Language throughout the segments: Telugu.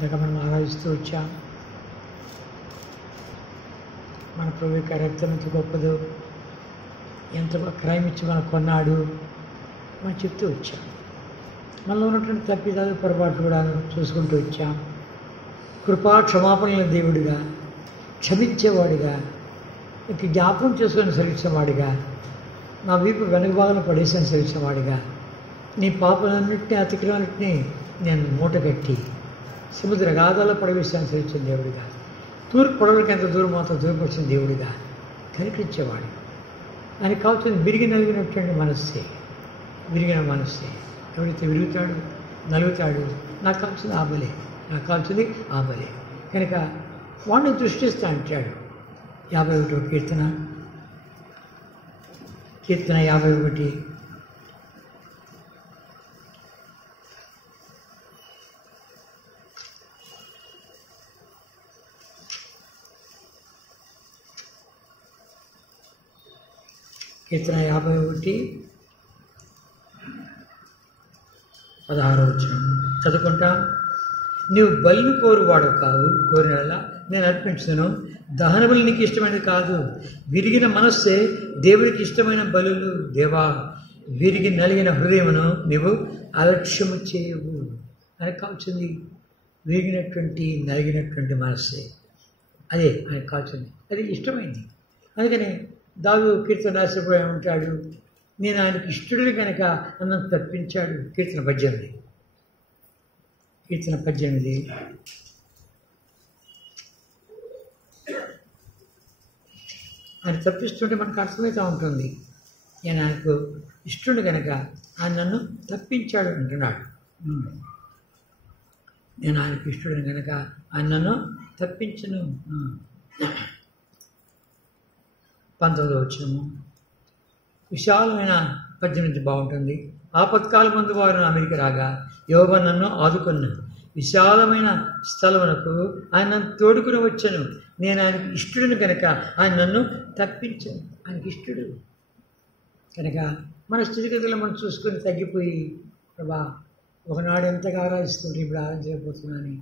ఇందాక మనం ఆరాధిస్తూ వచ్చాం. మన ప్రభు యొక్క రక్తం ఎంత గొప్పదో, ఎంత క్రైమ్ ఇచ్చి మనకు కొన్నాడు మనం చెప్తూ వచ్చాం. మనలో ఉన్నటువంటి తప్పిదాలు పొరపాట్లు కూడా చూసుకుంటూ వచ్చాం. కృపా క్షమాపణల దేవుడిగా, క్షమించేవాడిగా, ఇంక జ్ఞాపకం చేసుకొని సరిచేవాడిగా, నా వీపు వెనక భాగంలో పడేసాను సరిచేవాడిగా, నీ పాపలన్నింటినీ అతిక్రమన్నింటినీ నేను మూటగట్టి సముద్ర గాథాల్లో పడవేశాను సరిచిన దేవుడిగా, తూర్పు పొడవలకి ఎంత దూరం మాత్రం దూరం వచ్చిన దేవుడిగా కనిపించేవాడు. ఆయనకు కావాల్సింది విరిగి నలిగినటువంటి మనస్సే, విరిగిన మనస్సే. ఎవరైతే విరుగుతాడు, నలుగుతాడు, నాకు కావాల్సింది ఆ బలే, నాకు కావాల్సింది ఆ బలే. కనుక వాడిని దృష్టిస్తా అంటాడు. 51వ కీర్తన 51. కీర్తన 51, 16 చదువుకుంటా. నీవు బలిని కోరువాడు కావు, కోరినలా నేను అర్పించును. దహన బలి నీకు ఇష్టమైనది కాదు, విరిగిన మనస్సే దేవుడికి ఇష్టమైన బలులు. దేవా, విరిగి నలిగిన హృదయమును నీవు అలక్ష్యము చేయవు. ఆయనకు కావాల్సింది విరిగినటువంటి నలిగినటువంటి మనస్సే, అదే ఆయనకు కావాల్సింది, అది ఇష్టమైంది. అందుకనే దావీదు కీర్తన రాసినప్పుడు ఏమంటాడు, నేను ఆయనకి ఇష్టడిని కనుక నన్ను తప్పించాడు. కీర్తన 18. ఆయన తప్పిస్తుంటే మనకు అర్థమవుతూ ఉంటుంది. నేను ఆయనకు ఇష్టడు కనుక ఆయన నన్ను తప్పించాడు అంటున్నాడు. నేను ఆయనకు ఇష్టడిని కనుక ఆయన నన్ను తప్పించను. 19 విశాలమైన 18 బాగుంటుంది. ఆపత్కాలం ముందు వారు నా మీదకి రాగా యెహోవా నన్ను ఆదుకున్నాను. విశాలమైన స్థలమునకు ఆయన నన్ను తోడుకుని వచ్చాను. నేను ఆయనకు ఇష్టడును కనుక ఆయన నన్ను తప్పించాను. ఆయనకి ఇష్టడు కనుక మన స్థితిగతులను మనం చూసుకొని తగ్గిపోయి, ప్రభా ఒకనాడు ఎంతగా ఆరాధిస్తుంటే ఇప్పుడు ఆరాధించలేకపోతున్నాను,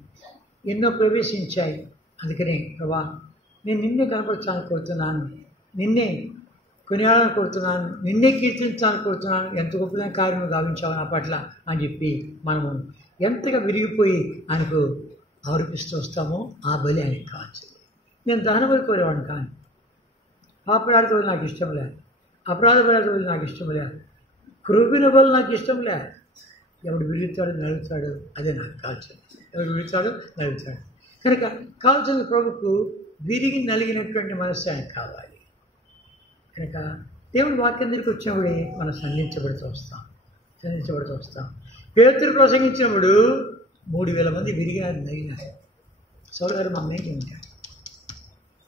ఎన్నో ప్రవేశించాయి. అందుకనే ప్రభా నేను నిన్నే కనపరచాలని కోరుతున్నాను, నిన్నే కొనియాడాలని కోరుతున్నాను, నిన్నే కీర్తించాలని కోరుతున్నాను. ఎంత గొప్పదైన కార్యం గావించావు నా పట్ల అని చెప్పి మనము ఎంతగా విరిగిపోయి ఆయనకు ఆరోపిస్తూ వస్తామో ఆ బలి ఆయనకు కావాల్సింది. నేను దహన బలి కోరేవాడిని కానీ, పాపరాధ బలి నాకు ఇష్టం లేదు, అపరాధ బలి నాకు ఇష్టం లేదు, క్రూపిన బలి నాకు ఇష్టం లేదు. ఎవడు విరుగుతాడు నలుగుతాడు అదే నాకు కావాల్సింది. ఎవడు విరుగుతాడు నలుగుతాడు కనుక కావాల్సిన ప్రభుకు విరిగి నలిగినటువంటి మనస్సు ఆయనకు కావాలి. కనుక దేవుడి వాక్యం దగ్గరికి వచ్చినప్పుడే మనం సంధించబడుతూ వస్తాం. పేతురు ప్రసంగించినప్పుడు 3000 మంది విరిగినారు, నలిగినారు. సౌలు గారు మా అమ్మకి ఉంటాడు.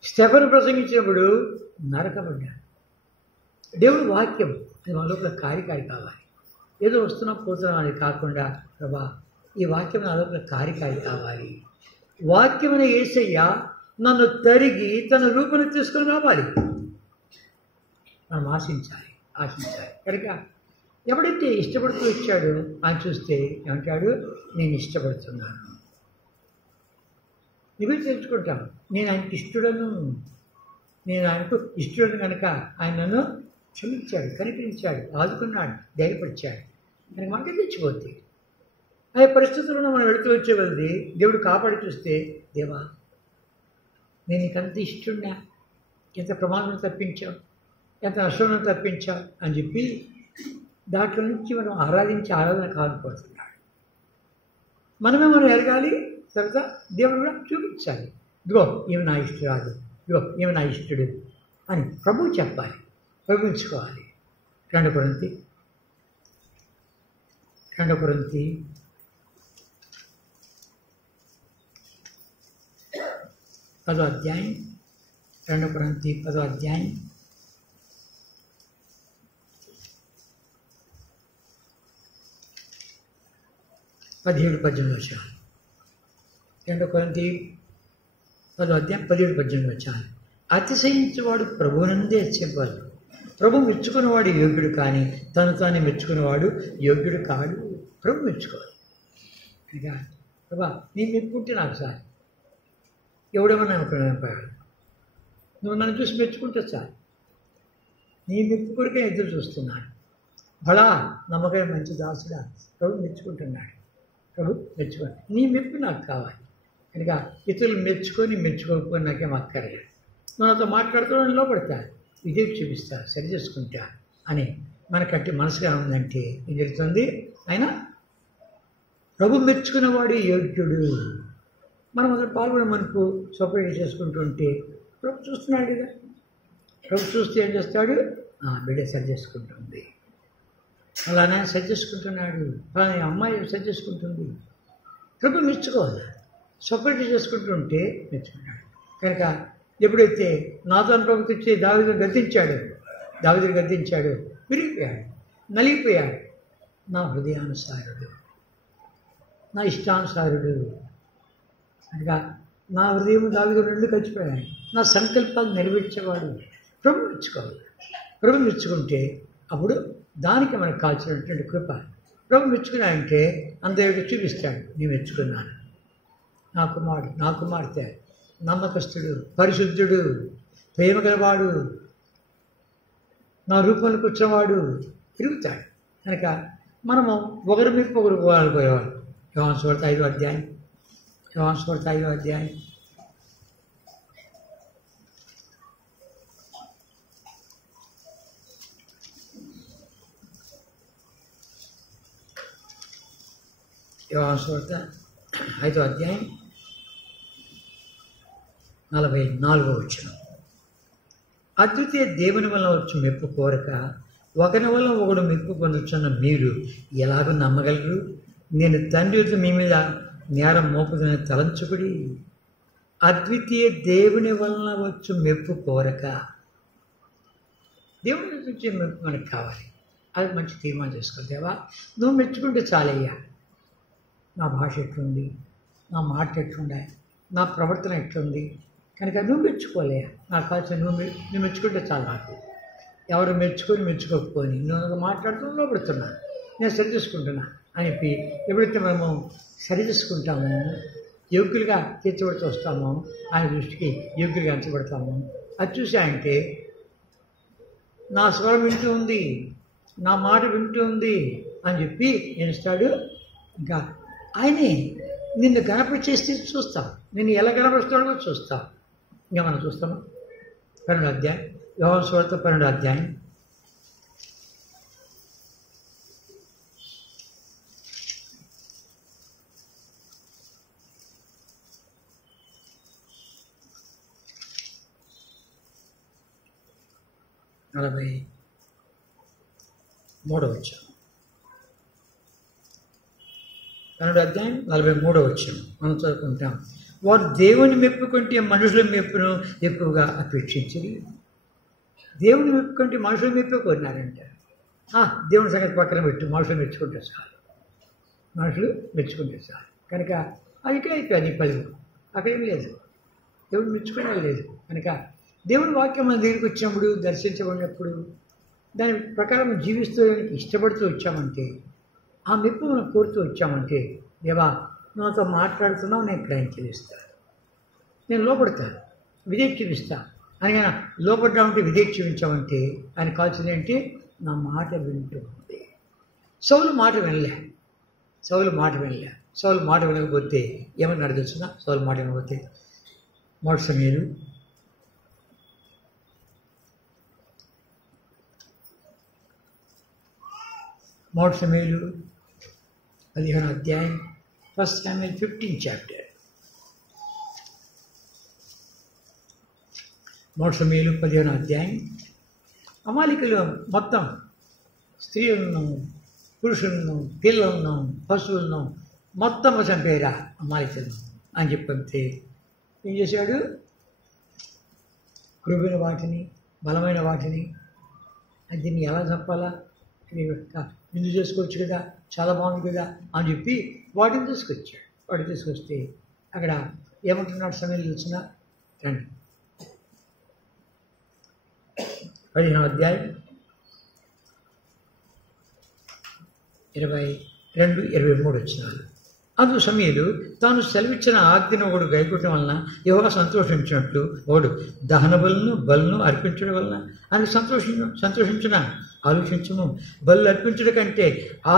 స్టెఫెను ప్రసంగించినప్పుడు నరకబడ్డాడు. దేవుడి వాక్యం అది మన లోపల కార్యకారి కావాలి. ఏదో వస్తున్నాం పోతున్నాం అని కాకుండా, ప్రభా ఈ వాక్యం నా లోపల కార్యకారి కావాలి. వాక్యమైన యేసయ్య నన్ను తరిగి తన రూపం తీసుకొని రావాలి. మనం ఆశించాలి. కనుక ఎవడైతే ఇష్టపడుతూ ఇచ్చాడో ఆయన చూస్తే ఏమంటాడు, నేను ఇష్టపడుతున్నాను. నువ్వే తెలుసుకుంటాను, నేను ఆయనకి ఇష్టడను, నేను ఆయనకు ఇష్టడను కనుక ఆయన నన్ను క్షమించాడు, కనిపించాడు, ఆదుకున్నాడు, ధైర్యపరిచాడు. కనుక మనకే తెచ్చిపోద్ది. అదే పరిస్థితుల్లో మనం వెళుతూ వచ్చే వెళ్ళి దేవుడు కాపాడి చూస్తే, దేవా నేను నీకంత ఇష్టన్నా, ఎంత ప్రమాదం తప్పించావు, ఎంత నష్టం తప్పించావు అని చెప్పి దాంట్లో నుంచి మనం ఆరాధన కాకపోతున్నాడు. మనం ఎరగాలి. తర్వాత దేవుడు కూడా చూపించాలి, ఇదిగో ఈమె నా ఇష్టరాదు, ఇదిగో ఈమె నా ఇష్టడు అని ప్రభువు చెప్పాలి, ప్రభుత్వాలి. 2 కొరింథీ 10వ అధ్యాయం 2 కొరింథీ 10వ అధ్యాయం 17-18 వచ్చాను. 2 కొరింథీ 10వ అధ్యాయం 17-18 వచ్చాను. అతిశయించేవాడు ప్రభువునందే హెచ్చింపాలి. ప్రభు మెచ్చుకున్నవాడు యోగ్యుడు కానీ తను తానే మెచ్చుకున్నవాడు యోగ్యుడు కాడు. ప్రభు మెచ్చుకోవాలి. ఇక ప్రభా నీ మెప్పుకుంటే నాకు సార్, ఎవడేమన్నా అనుకున్నాను, నువ్వు నన్ను చూసి మెచ్చుకుంటే సార్, నీ మెప్పు కొరికే ఎదురు చూస్తున్నాను. బలా నమ్మకం మంచి దాసుడా, ప్రభు మెచ్చుకుంటున్నాడు, ప్రభు మెచ్చుకోండి, నీ మెప్పు నాకు కావాలి. కనుక ఇతరులు మెచ్చుకోకపోయి నాకేం అక్కర్లేదు. నువ్వు నాతో మాట్లాడుతూ లోపడతా, ఇదే చూపిస్తా, సరి చేసుకుంటా అని మనకట్టి మనసుగా ఉందంటే ఏం జరుగుతుంది? ఆయన ప్రభు మెచ్చుకున్నవాడు యోగ్యుడు. మనం అసలు పాల్గొన మనకు సపరేట్ చేసుకుంటుంటే ప్రభు చూస్తున్నాడు కదా. ప్రభు చూస్తే ఏం చేస్తాడు? బిడ్డ సరి చేసుకుంటుంది, అలానే సరి చేసుకుంటున్నాడు, అలానే అమ్మాయి సరి చేసుకుంటుంది. ప్రభు మెచ్చుకోవాలి, సపరేట్ చేసుకుంటుంటే మెచ్చుకున్నాడు. కనుక ఎప్పుడైతే నాతాను ప్రభు తెచ్చి దావీదును గద్దించాడు, విరిగిపోయాడు, నలిగిపోయాడు. నా హృదయానుసారుడు, నా ఇష్టానుసారుడు, అనగా నా హృదయం దావీదు రెండు కలిసిపోయాయి, నా సంకల్పాలు నెరవేర్చేవాడు. ప్రభు మెచ్చుకోవాలి. ప్రభు మెచ్చుకుంటే అప్పుడు దానికి మనకు కాల్చినటువంటి కృప. ప్రభు మెచ్చుకున్నాయంటే అందరికీ చూపిస్తాడు, నేను మెచ్చుకున్నాను, నా కుమార్తె నమ్మకస్తుడు, పరిశుద్ధుడు, ప్రేమ గలవాడు, నా రూపంలో కూర్చున్నవాడు తిరుగుతాడు. కనుక మనము ఒకరి మీద ఒకరు పోయేవాడు. యోహాను సువార్త 5వ అధ్యాయం, యోహాను సువార్త 5వ అధ్యాయం 44వ వచనం. అద్వితీయ దేవుని వల్ల వచ్చి మెప్పు కోరక ఒకరి వల్ల ఒకడు మెప్పు పొందుతున్న మీరు ఎలాగ నమ్మగలరు? నేను తండ్రి యొద్ద మీ మీద నేరం మోపుదని తలంచుకుడి. అద్వితీయ దేవుని వలన వచ్చి మెప్పు కోరక, దేవుని నుంచి మెప్పు మనకు కావాలి. అది మంచి తీర్మానం చేసుకో. దేవా నువ్వు మెచ్చుకుంటే చాలయ్యా, నా భాష ఎట్లుంది, నా మాట ఎట్లుండే, నా ప్రవర్తన ఎట్లుంది, కనుక నువ్వు మెచ్చుకోలే, నాకు కాల్సిన నువ్వు మెచ్చుకుంటే చాలు. నాకు ఎవరు మెచ్చుకోకపోని నువ్వు మాట్లాడుతూ లోపడుతున్నా, నేను సరి చేసుకుంటున్నా అని చెప్పి ఎప్పుడైతే మనము సరి చేసుకుంటామో, యోగ్యులుగా తీర్చబడుతూ వస్తామో, ఆయన దృష్టికి యోగ్యులుగా ఎంచబడతాము. అది చూసాయంటే నా స్వరం వింటూ ఉంది, నా మాట వింటూ ఉంది అని చెప్పి నేను ఇస్తాడు. ఇంకా ఆయనే నిన్ను గణపరిచేస్తే చూస్తాం, నిన్ను ఎలా గణపరుస్తాడో చూస్తాం. ఇంకా మనం చూస్తాము 12వ అధ్యాయం, యోహాను సువార్త 12వ అధ్యాయం 43వ వచనం. 12వ అధ్యాయం 43వ వచనం మనం చదువుకుంటాం. వారు దేవుని మెప్పు కంటే మనుషుల మెప్పును ఎక్కువగా అపేక్షించింది. దేవుని మెప్పు కంటే మనుషుల మెప్పు కోరినారంటే దేవుని సంగతి పక్కన పెట్టు, మనుషులు మెచ్చుకుంటే చాలు, మనుషులు మెచ్చుకుంటే చాలు. కనుక అయిపోయి నీ పలువు అక్కడేం లేదు, దేవుడు మెచ్చుకునే లేదు. కనుక దేవుని వాక్యం మన దగ్గరికి వచ్చినప్పుడు, దర్శించబడినప్పుడు దాని ప్రకారం జీవిస్తూ ఇష్టపడుతూ వచ్చామంటే, ఆ మెప్పు మనం కోరుతూ వచ్చామంటే, దేవా నాతో మాట్లాడుతున్నావు, నేను గ్రహించలిస్తాను, నేను లోపడతాను, విధేయత చూపిస్తాను అని. లోపడ్డామంటే విధేయత చూపించామంటే ఆయన కాల్చింది ఏంటి? నా మాట వింటుంది. సౌలు మాట వినలే. సౌలు మాట వినకపోతే ఏమన్నాడు తెలుసునా? సౌలు మాట వినకపోతే మొదటి సమయాలు 15వ అధ్యాయం, 1 Samuel 15 చాప్టర్. 15వ అధ్యాయం. అమాలికలు మొత్తం స్త్రీలను, పురుషులను, పిల్లలను, పశువులను మొత్తం చంపేరా అమాలికలను అని చెప్పితే ఏం చేశాడు? క్రూరమైన వాటిని, బలమైన వాటిని, దీన్ని ఎలా చంపాలా, నిందు చేసుకోవచ్చు కదా, చాలా బాగుంది కదా అని చెప్పి వాటిని తీసుకొచ్చాడు. వాటిని తీసుకొస్తే అక్కడ ఏమంటున్నాడు సమయం తెలిసిన రండి. 15వ అధ్యాయం 22-23 వచనాలు. అందుకు సమీయులు తాను సెలవిచ్చిన ఆజ్ఞను ఒకడు గైకొట్టడం వలన యెహోవా సంతోషించినట్లు ఒకడు దహన బలును అర్పించడం వలన ఆయన సంతోషించిన ఆలోచించము. బలు అర్పించడం కంటే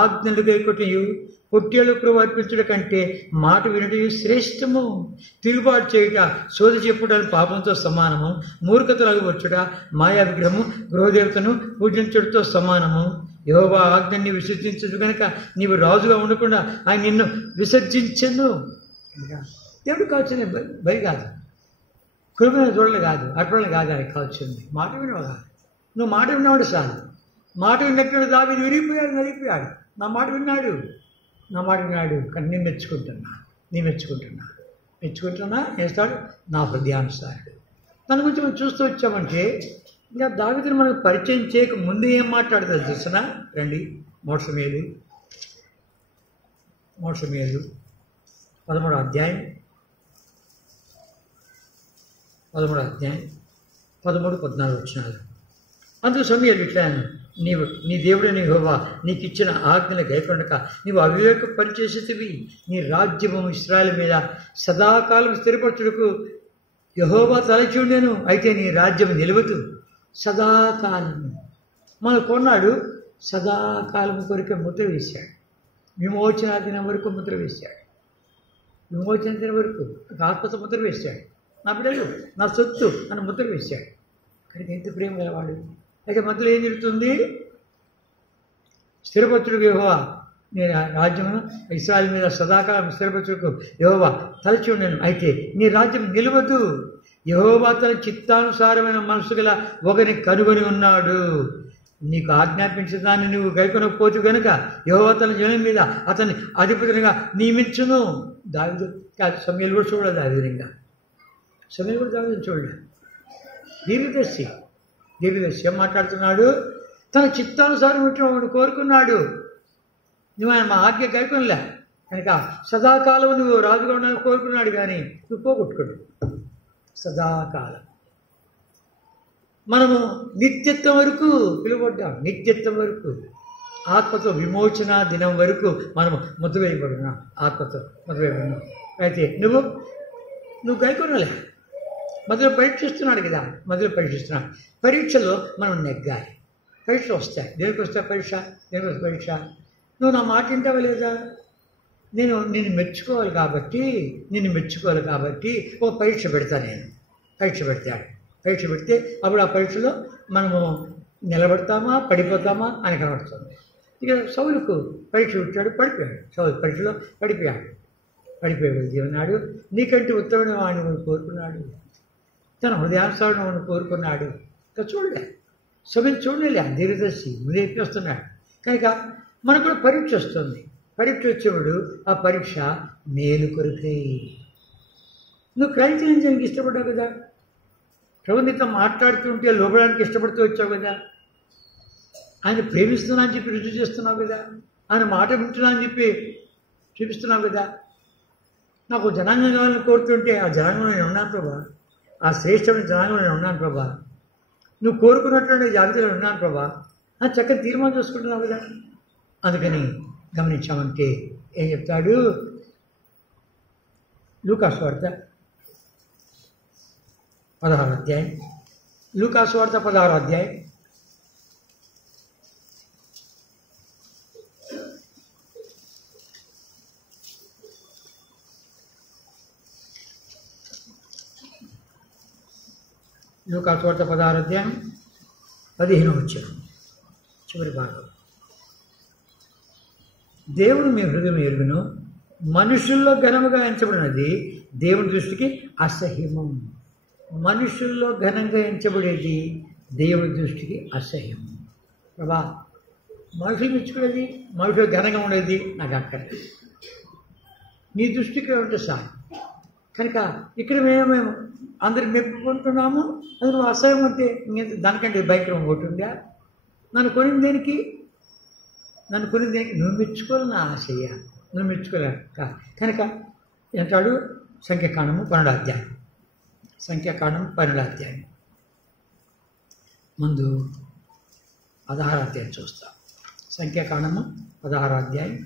ఆజ్ఞలు గైకొట్టయు పొట్టేళ్ళు ప్రభు అర్పించడం కంటే మాట వినటయు శ్రేష్టము. తిరుగుబాటు చేయుట సోద చెప్పుట పాపంతో సమానము. మూర్ఖతలకు వచ్చుట మాయా విగ్రహము గృహదేవతను పూజించడంతో సమానము. యెహోవా ఆజ్ఞని విసర్జించదు కనుక నీవు రాజుగా ఉండకుండా ఆయన నిన్ను విసర్జించను. దేవుడు కావాల్సిన బలి కాదు, కురుమైన జోడలు కాదు, అర్పణలు కాదు, ఆయన కావాల్సింది మాట వినవు కాదు. నువ్వు మాట విన్నాడు చాలు. మాట విన్నట్టు దావీదు విరిగిపోయాడు. నా మాట విన్నాడు కానీ నేను మెచ్చుకుంటున్నా వేస్తాడు నా హృదయానుసారుడు. దాని గురించి మనం చూస్తూ వచ్చామంటే ఇంకా దావీదుని మనకు పరిచయం చేయక ముందు ఏం మాట్లాడుతుంది చూసినా రండి. మోషమేలు 13వ అధ్యాయం 13-14 వచనాలు. అందుకు సమూయేలు ఇట్లా నీ దేవుడైన యెహోవా నీకు ఇచ్చిన ఆజ్ఞలు గైకొనక నీవు అవివేక పనిచేసేటివి. నీ రాజ్యము ఇశ్రాయేలు మీద సదాకాలం స్థిరపరచుటకు యెహోవా తలచి ఉండెను. అయితే నీ రాజ్యం నిలవదు సదాకాలము. మన కొన్నాడు సదాకాలం కొరకు ముద్ర వేశాడు. విమోచన దినం వరకు ముద్ర వేశాడు. విమోచన దినం వరకు ఆత్మత ముద్ర వేశాడు. నా బిడ్డలు నా సొత్తు అని ముద్ర వేశాడు. కానీ ఎంత ప్రేమ గలవాడు. అయితే మధ్యలో ఏం జరుగుతుంది? స్థిరపరచుడుకు యెహోవా నీ రాజ్యమును ఇశ్రాయేలు మీద సదాకాలం స్థిరపరచుటకు యెహోవా తలచి ఉండెను. అయితే నీ రాజ్యం నిలవదు. యెహోవా తన చిత్తానుసారమైన మనసు గల ఒకరిని కనుగొని ఉన్నాడు. నీకు ఆజ్ఞాపించిన దాన్ని నువ్వు గైకొనకపోతు కనుక యెహోవా తన జనం మీద అతన్ని అధిపతిగా నియమించును. దావీదు కాదు, సమూయేలు కూడా చూడలేదు. ఆ విధంగా సమూయేలు కూడా దావీదుని చూడలేదు. దీర్ఘదర్శి ఏం మాట్లాడుతున్నాడు? తన చిత్తానుసారం వాడు కోరుకున్నాడు. నువ్వు ఆయన మా ఆజ్ఞ గైకొనలే కనుక సదాకాలం నువ్వు రాజుగా ఉండాలని కోరుకున్నాడు. కానీ నువ్వు పోగొట్టుకోడు. సదాకాలం మనము నిత్యత్వం వరకు పిలువబడ్డాం. నిత్యత్వం వరకు ఆత్మతో విమోచన దినం వరకు మనము ముద్ర వేయబడినాం. ఆత్మతో ముద్ర వేయబడినాం. అయితే నువ్వు గైకొనలే. మధ్యలో పరీక్షిస్తున్నాడు కదా, పరీక్షలో మనం నెగ్గాలి. పరీక్షలు వస్తాయి. దేనికి వస్తాయి పరీక్ష? నువ్వు నా మాట వింటావా లేదా? నిన్ను మెచ్చుకోవాలి కాబట్టి ఒక పరీక్ష పెడతాను నేను. పరీక్ష పెడితే అప్పుడు ఆ పరీక్షలో మనము నిలబడతామా పడిపోతామా అని కనబడుతుంది. ఇక సౌలుకు పరీక్ష పెట్టాడు, పడిపోయాడు. సౌలు పరీక్షలో పడిపోయాడు. దేవున్నాడు నీకంటే ఉత్తమమైన వాడిని కోరుకున్నాడు. తన హృదయానుసారం కోరుకున్నాడు. ఇంకా సమయం చూడలే. దీర్ఘదర్శి ముందే వస్తున్నాడు కనుక మనకు కూడా పరీక్ష వస్తుంది. పరీక్ష వచ్చేవాడు ఆ పరీక్ష మేలు కొరకై. నువ్వు క్రైస్తవించడానికి ఇష్టపడ్డావు కదా, ప్రభు నీతో మాట్లాడుతుంటే లోపడానికి ఇష్టపడుతూ వచ్చావు కదా, ఆయన ప్రేమిస్తున్నా అని చెప్పి రుజువు చేస్తున్నావు కదా, ఆయన మాట వింటున్నా అని చెప్పి చూపిస్తున్నావు కదా. నాకు జనాంగం కావాలని కోరుతుంటే ఆ జనాంగంలో నేను ఉన్నాను ప్రభా, ఆ శ్రేష్టమైన జనాంగంలో నేను ఉన్నాను ప్రభా, నువ్వు కోరుకున్నటువంటి జాబితాలో ఉన్నాను ప్రభా అని చక్కని తీర్మానం చేసుకుంటున్నావు కదా. అందుకని గమనించామంటే ఏం చెప్తాడు? లూకాసు వార్త 16వ అధ్యాయం. లూకాసు వార్త 16వ అధ్యాయం. లూకాసు వార్త 16వ అధ్యాయం 15వ వచనం చివరి భాగం. దేవుడు మీ హృదయం ఎరుగును, మనుషుల్లో ఘనముగా ఎంచబడినది దేవుని దృష్టికి అసహ్యము. మనుషుల్లో ఘనంగా ఎంచబడేది దేవుని దృష్టికి అసహ్యం. ప్రభా, మనుషులు మెచ్చుకునేది, మనుషులు ఘనంగా ఉండేది నాకు అక్కర్లేదు, నీ దృష్టికి ఉంటే సార్. కనుక ఇక్కడ మేము అందరికి మెప్పుకుంటున్నాము, అది నువ్వు అసహ్యం అంటే దానికంటే భయంకరం ఒకటి ఉందా? నన్ను కొనింది దేనికి? నువ్వు మెచ్చుకోవాలి నా ఆశయ్య, నువ్వు మెచ్చుకోలేక కనుక అంటాడు. సంఖ్యాకాండము 12వ అధ్యాయం. సంఖ్యాకాండము 12వ అధ్యాయం ముందు 16వ అధ్యాయం చూస్తాం. సంఖ్యాకాండము 16వ అధ్యాయం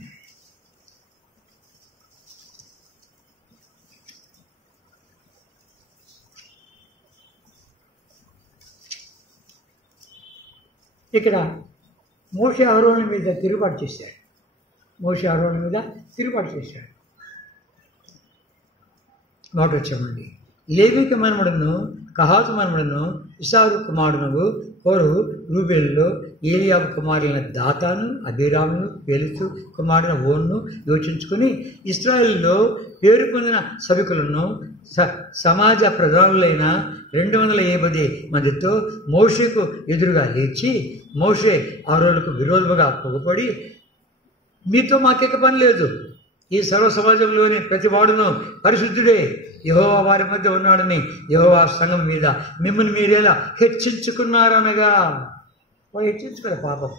ఇక్కడ మోషే అహరోనుల మీద తిరుగుబాటు చేశాడు. మోషే అహరోనుల మీద తిరుగుబాటు చేశాడు. మాట వచ్చామండి. లేవికి మనమడును, కహాతు మనమడును, ఇస్సారు కుమారునకు కోరు రూబేలులో ఏలియాబు కుమారులైన దాతాను, అబీరామును, పెలుతు కుమారున ఓన్ను యోచించుకుని ఇశ్రాయేలులో పేరు పొందిన సభికులను సమాజ ప్రధానులైన 250 మందితో మోషేకు ఎదురుగా లేచి, మోషే అహరోనులకు విరోధముగా పొగపడి, మీతో మాకెక్క పని లేదు, ఈ సర్వ సమాజంలోని ప్రతి వాడును పరిశుద్ధుడే, యెహోవా వారి మధ్య ఉన్నాడని యెహోవా సంఘం మీద మిమ్మల్ని మీరేలా హెచ్చించుకున్నారనగా. వాడు హెచ్చించుకోలే పాపం.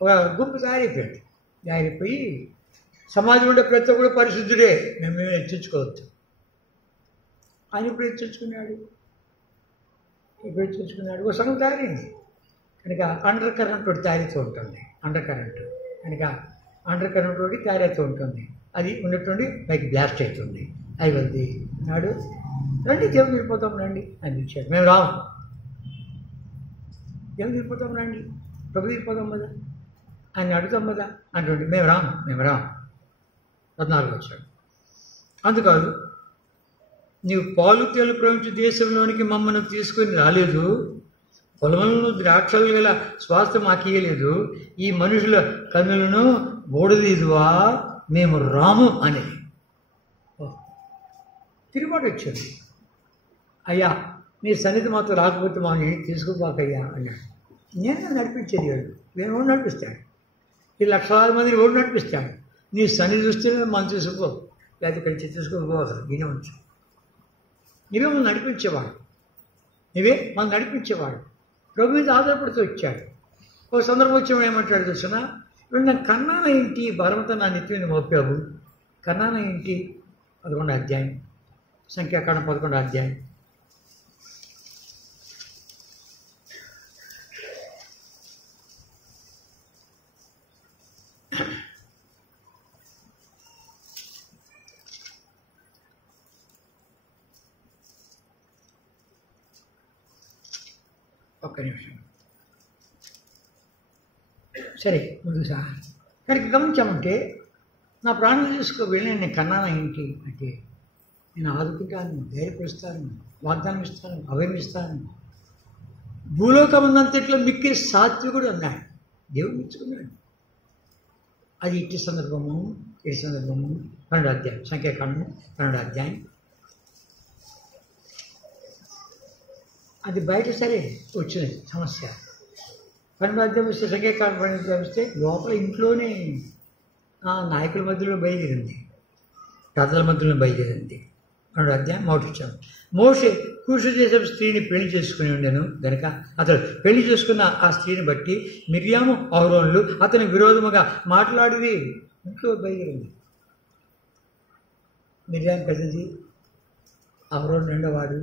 ఒక గుంపు తయారైపోయి సమాజం ఉండే ప్రతి ఒక్కడు పరిశుద్ధుడే, మేము హెచ్చించుకోవద్దు. ఆయన ఇప్పుడు హెచ్చించుకున్నాడు. ఒక సంఘం తయారైంది కనుక అండర్ కరెంట్ ఒకటి తయారైతూ ఉంటుంది. అండర్ కరెంట్ ఒకటి తయారైతూ ఉంటుంది. అది ఉన్నటువంటి పైకి బ్లాస్ట్ అవుతుంది. అయిపోద్ది నాడు రండి దేవుని వెళ్ళిపోతాం రండి అని ఇచ్చాడు. మేము రాము, దేవుని వెళ్ళిపోతాం రండి, ప్రభు వెళ్ళిపోతాం కదా, ఆయన అడుగుతాం కదా అంటుండే. మేము రాము 14 వచ్చాడు. అందుకాదు, నీవు పాలు తేలు ప్రపంచ దేశంలోనికి మమ్మల్ని తీసుకొని రాలేదు, పొలములను ద్రాక్షలు గల స్వాస్థ్యం మాకు ఇయ్యలేదు, ఈ మనుషుల కన్నులను ఓడదీదువా, మేము రాము అనేది తిరుగుబాటు వచ్చింది. అయ్యా నీ సన్నిధి మాతో రాకపోతే మాకు తీసుకుపోకయ్యా అన్నాడు. నేను నడిపించేది వాడు, నేను ఓడి నడిపిస్తాడు. ఈ లక్షలాది మందిని ఓడి నడిపిస్తాడు. నీ సన్నిధి చూస్తేనే మనం తీసుకుపో, లేకపోతే ఇక్కడ తీసుకుపోవాలి. దీనే ఉంచు. నువ్వే మనం నడిపించేవాడు. ప్రభు మీద ఆధారపడుతూ వచ్చాడు. ఒక సందర్భం వచ్చేవాడు ఏమంటాడు చూసినా, ఇప్పుడు నా కన్నాన ఏంటి బలమంతా నా నెత్తిని మోపావు, కన్నాన ఏంటి 11వ అధ్యాయం, సంఖ్యాకాండం 11వ అధ్యాయం. ఒక్క నిమిషం. సరే ముందు సార్ ఇక్కడికి గమనించామంటే, నా ప్రాణం తీసుకో వెళ్ళి నేను కన్నానా ఏంటి అంటే, నేను ఆదుకుంటాను, ధైర్యపరుస్తాను, వాగ్దానం ఇస్తాను, అభయమిస్తాను. భూలోకమందంతట్లో మిక్కే సాత్వికుడు అన్నాడు. దేవుడు మెచ్చుకున్నాడు. అది ఇటు సందర్భము 12వ అధ్యాయం, సంఖ్యాకాండము 12వ అధ్యాయం. అది బయట సరే వచ్చినది సమస్య. 12వ అధ్యాయం వస్తే, సంఖ్యాకాండం 12వ అధ్యాయం వస్తే లోపల ఇంట్లోనే నాయకుల మధ్యలో బయలుదేరింది, పెద్దల మధ్యలో బయలుదేరింది. 12వ అధ్యాయం మొదటిచ్చాము. మోషే కూషు దేశం స్త్రీని పెళ్లి చేసుకుని ఉండెను గనుక అతడు పెళ్లి చేసుకున్న ఆ స్త్రీని బట్టి మిర్యాము అహరోనులు అతని విరోధముగా మాట్లాడివి. ఇంట్లో బయలుదేరింది. మిర్యాము పెద్దది, అహరోను 2వ వాడు,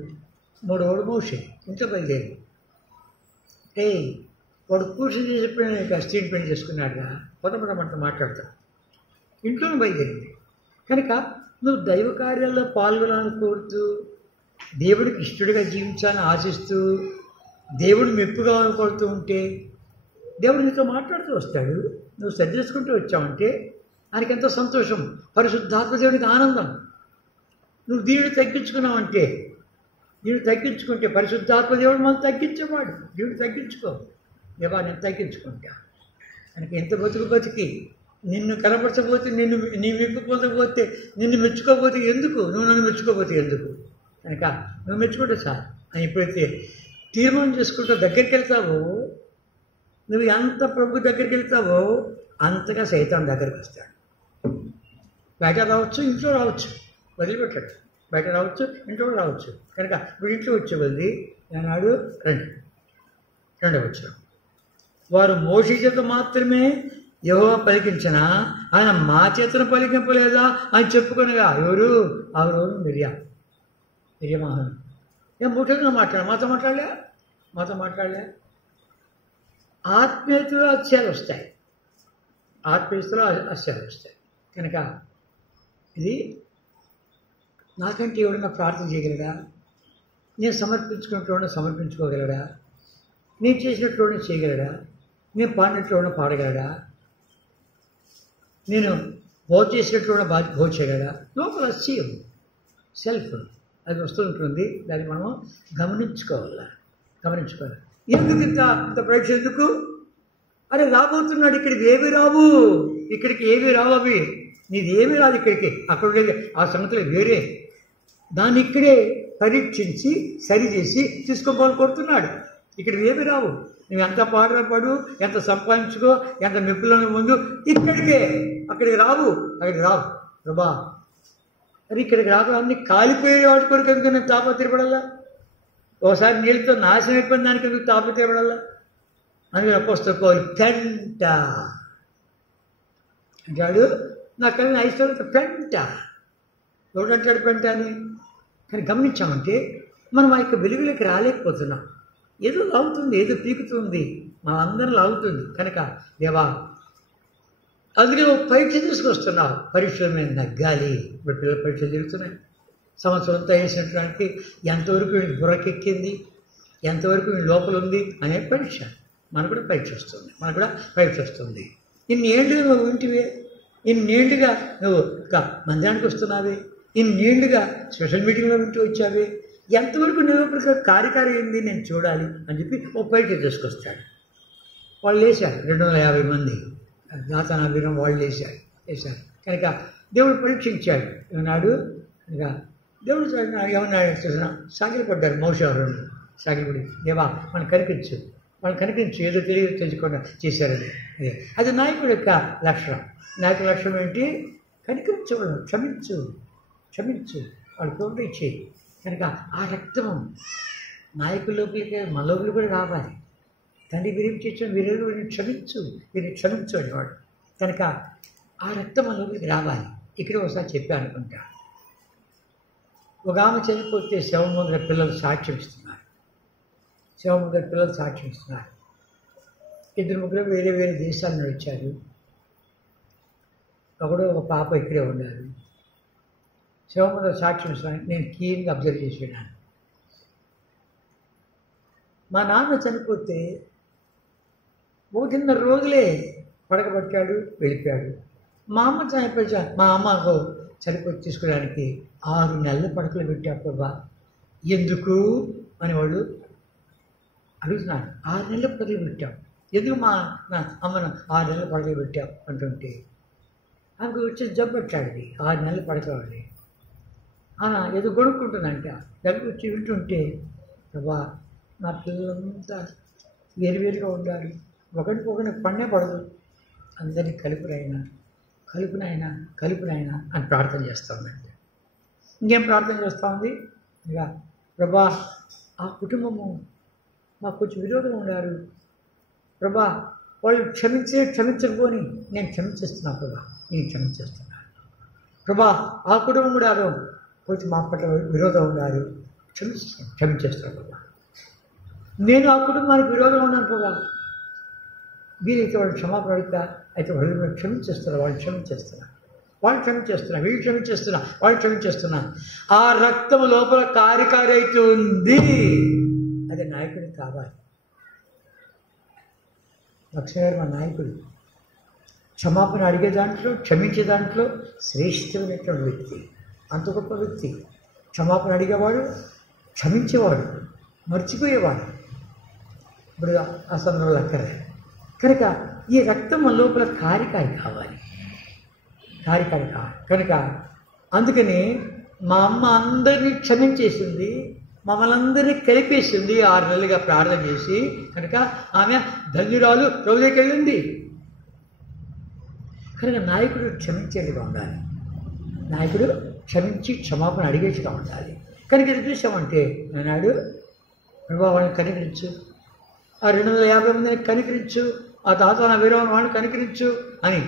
3వ మోషే. ఇంట్లో బయలుదేరి వాడు కూషు చేసి స్త్రీని పెళ్లి చేసుకున్నాడుగా, పొదపడమంట మాట్లాడతాడు. ఇంట్లోనే బయలుదేరింది కనుక నువ్వు దైవ కార్యాల్లో పాల్గొనాలని కోరుతూ, దేవుడికి ఇష్టడిగా జీవించాలని ఆశిస్తూ, దేవుడు మెప్పుగా కోరుతూ ఉంటే దేవుడు నీతో మాట్లాడుతూ వస్తాడు. నువ్వు శ్రద్ధ చేసుకుంటూ వచ్చావంటే ఆయనకి ఎంతో సంతోషం, పరిశుద్ధాత్మ దేవుడికి ఆనందం. నువ్వు దీనిని తగ్గించుకున్నావంటే, పరిశుద్ధాత్మ దేవుడు మనం తగ్గించేవాడు. దేవుడు తగ్గించుకో, దేవా నేను తగ్గించుకుంటా. ఆయనకి ఎంత బతికి నిన్ను కనపరచకపోతే, నీ మెప్పు పొందకపోతే, నిన్ను మెచ్చుకోకపోతే ఎందుకు, నువ్వు నన్ను మెచ్చుకోకపోతే ఎందుకు కనుక నువ్వు మెచ్చుకుంటే సార్ అని ఎప్పుడైతే తీర్మానం చేసుకుంటూ దగ్గరికి వెళ్తావో, నువ్వు ఎంత ప్రభు దగ్గరికి వెళ్తావో అంతగా సైతాన్ దగ్గరికి వస్తాడు. బయట రావచ్చు, ఇంట్లో రావచ్చు, వదిలిపెట్టాడు. బయట రావచ్చు, ఇంట్లో రావచ్చు. కనుక ఇప్పుడు ఇంట్లో వచ్చేవల్లి నాడు రండి. 2వ వచనం, వారు మోషే చేత మాత్రమే యెహోవా పలికించిన, ఆయన మా చేతను పలికింపలేదా అని చెప్పుకొనగా. ఎవరు? అహరోను, మిర్యాము. ఏం ముఠంగా మాతో మాట్లాడలే. ఆత్మీయతలో అత్యాలు వస్తాయి. కనుక ఇది నాకంటే ఎవడన్నా ప్రార్థన చేయగలడా, నేను సమర్పించుకోగలడా, నేను చేసినట్లోనే చేయగలడా? నేను పాడినట్లోనే పాడగలడా? నేను భోజ చేసినట్లోనే భోజ చేయగలడా? లోపల సీఎం సెల్ఫ్ అది వస్తూ ఉంటుంది. దాన్ని మనం గమనించుకోవాలి. ఎందుకు ఇంత పరీక్ష ఎందుకు? అరే రాబోతున్నాడు, ఇక్కడికి ఏవి రావు, ఇక్కడికి ఏవి రావు, అవి నీది ఏమీ రాదు ఇక్కడికి, అక్కడ ఉండేది ఆ సంగతులు వేరే. దాన్ని ఇక్కడే పరీక్షించి సరిచేసి తీసుకోవాలని కోరుతున్నాడు. ఇక్కడ ఏమి రావు, నువ్వు ఎంత పాడు, ఎంత సంపాదించుకో, ఎంత మెప్పులను ముందు ఇక్కడికే, అక్కడికి రావు ప్రభా. మరి ఇక్కడికి రావడాన్ని కాలిపోయే వాటి కొరకు ఎందుకు నేను తాపత్రపడాలా? ఒకసారి నీళ్ళతో నాశనం అయిపోయిన దానికి ఎందుకు తాపత్రపడాలా? అందుకని పుస్తకాలు పెంట అంటాడు. నాకు కలిగిన ఐశ్వర్యంతో పెంట ఎవడంటాడు పెంట అని. కానీ గమనించామంటే మనం ఆ యొక్క వెలుగులోకి రాలేకపోతున్నాం. ఏదో లాగుతుంది, ఏదో పీకుతుంది, మన అందరం లాగుతుంది. కనుక దేవా అందుకే ఒక పరీక్ష తీసుకొస్తున్నావు, పరీక్షల మీద నగ్గాలి. ఇప్పుడు పిల్లల పరీక్షలు జరుగుతున్నాయి. సంవత్సరంతో వేసినటువంటి ఎంతవరకు బుర్రకెక్కింది, ఎంతవరకు లోపల ఉంది అనే పరీక్ష మనకు కూడా పరీక్ష వస్తుంది. ఇన్నేళ్ళుగా నువ్వు ఇంటివే, ఇన్నేళ్ళుగా నువ్వు మందిరానికి వస్తున్నావే, ఇన్నేళ్ళుగా స్పెషల్ మీటింగ్లో వింటూ వచ్చావే, ఎంతవరకు నువ్వు కార్యకారి ఏంది నేను చూడాలి అని చెప్పి ఒక పరీక్ష తీసుకొస్తాడు. వాళ్ళు లేచారు 250 మంది దాతానా వీరం వాళ్ళు వేశారు. కనుక దేవుడు పరీక్షించాడు. ఏమన్నాడు? కనుక దేవుడు ఏమన్నాడు చూసిన సాగిలి పడ్డారు. మోషేవారు సాగిలిపడి, దేవా మనం కనిపించు ఏదో తెలియదు తెలుసుకోకుండా చేశారని. అది నాయకుడి యొక్క లక్షణం. నాయకుడి లక్షణం ఏంటి? కనికరించవడం, క్షమించు వాళ్ళు కోరిక ఇచ్చేయి. కనుక ఆ రక్తము నాయకుల లోపలికి మన లోపలికి కూడా రావాలి. తండ్రి వీరిని క్షమించు అనేవాడు. కనుక ఆ రక్తం మన లోపలికి రావాలి. ఇక్కడ ఒకసారి చెప్పా అనుకుంటా, ఒక ఆమె చనిపోతే శవం ముందర పిల్లలు సాక్ష్యం ఇస్తున్నారు. 2-3 వేరే వేరే దేశాల నుండి వచ్చారు. ఒక పాప ఇక్కడే ఉన్నారు. శవం ముందర సాక్ష్యం ఇస్తున్నాను. నేను క్లీన్గా అబ్జర్వ్ చేసి విన్నాను. మా నాన్న చనిపోతే 1.5 రోజులే పడకబట్టాడు, వెళ్ళిపోయాడు. మా అమ్మ మా అమ్మకు చనిపోయి తీసుకోవడానికి 6 నెలల పడకలు పెట్టావు ప్రభా, ఎందుకు అని వాళ్ళు అడుగుతున్నారు. 6 నెలల పడకలు పెట్టావు ఎందుకు? మా అమ్మను 6 నెలల పడకలు పెట్టావు అంటుంటే ఆమెకు వచ్చి జబ్బు పెట్టాడు. 6 నెలల పడకలు ఏదో గొడుక్కుంటుందంట. దగ్గర వచ్చి వింటుంటే, ప్రభా నా పిల్లలంతా వేరువేరుగా ఉండాలి, ఒకరికొకరిని పన్నే పడదు, అందరినీ కలుపునైనా అని ప్రార్థన చేస్తూ ఉందండి. ఇంకేం ప్రార్థన చేస్తూ ఉంది? ఇక ప్రభా ఆ కుటుంబము మాకు కొంచెం విరోధం ఉన్నారు ప్రభా, వాళ్ళు క్షమించకపోని నేను క్షమించేస్తున్నా ప్రభా, నేను క్షమించేస్తున్నాను ప్రభా. ఆ కుటుంబం కూడా కొంచెం మా పట్ల విరోధం ఉన్నారు, క్షమించేస్తున్నాను ప్రభా. నేను ఆ కుటుంబానికి విరోధం ఉన్నాను ప్రభా, వీరైతే వాళ్ళు క్షమాపణ అడుగుతా, అయితే వాళ్ళు క్షమించేస్తున్నారు, వాళ్ళు క్షమించేస్తున్నా. ఆ రక్తము లోపల కారికారి అయితే ఉంది. అది నాయకుడికి కావాలి. లక్ష్మీ గారు మా నాయకుడు. క్షమాపణ అడిగే దాంట్లో, క్షమించే దాంట్లో శ్రేష్టమైనటువంటి వ్యక్తి, అంత గొప్ప వ్యక్తి. క్షమాపణ అడిగేవాడు, క్షమించేవాడు, మర్చిపోయేవాడు. ఇప్పుడు ఆ సందర్భంలో అక్కర్లే. కనుక ఈ రక్తం లోపల కారికారి కావాలి. కనుక అందుకని మా అమ్మ అందరినీ క్షమించేసింది, మమ్మల్ని అందరినీ కలిపేసింది 6 నెలలుగా ప్రార్థన చేసి. కనుక ఆమె ధన్యురాలు, ప్రభువుకి వెళ్ళింది. కనుక నాయకుడు క్షమించేదిగా ఉండాలి. నాయకుడు క్షమించి క్షమాపణ అడిగేట్టుగా ఉండాలి. కనుక ఇది చూసామంటే అన్నాడు, ప్రభావాన్ని కనికరించు, ఆ 250 మందిని కనికరించు, ఆ తాత వీరవన వాళ్ళని కనికరించు అని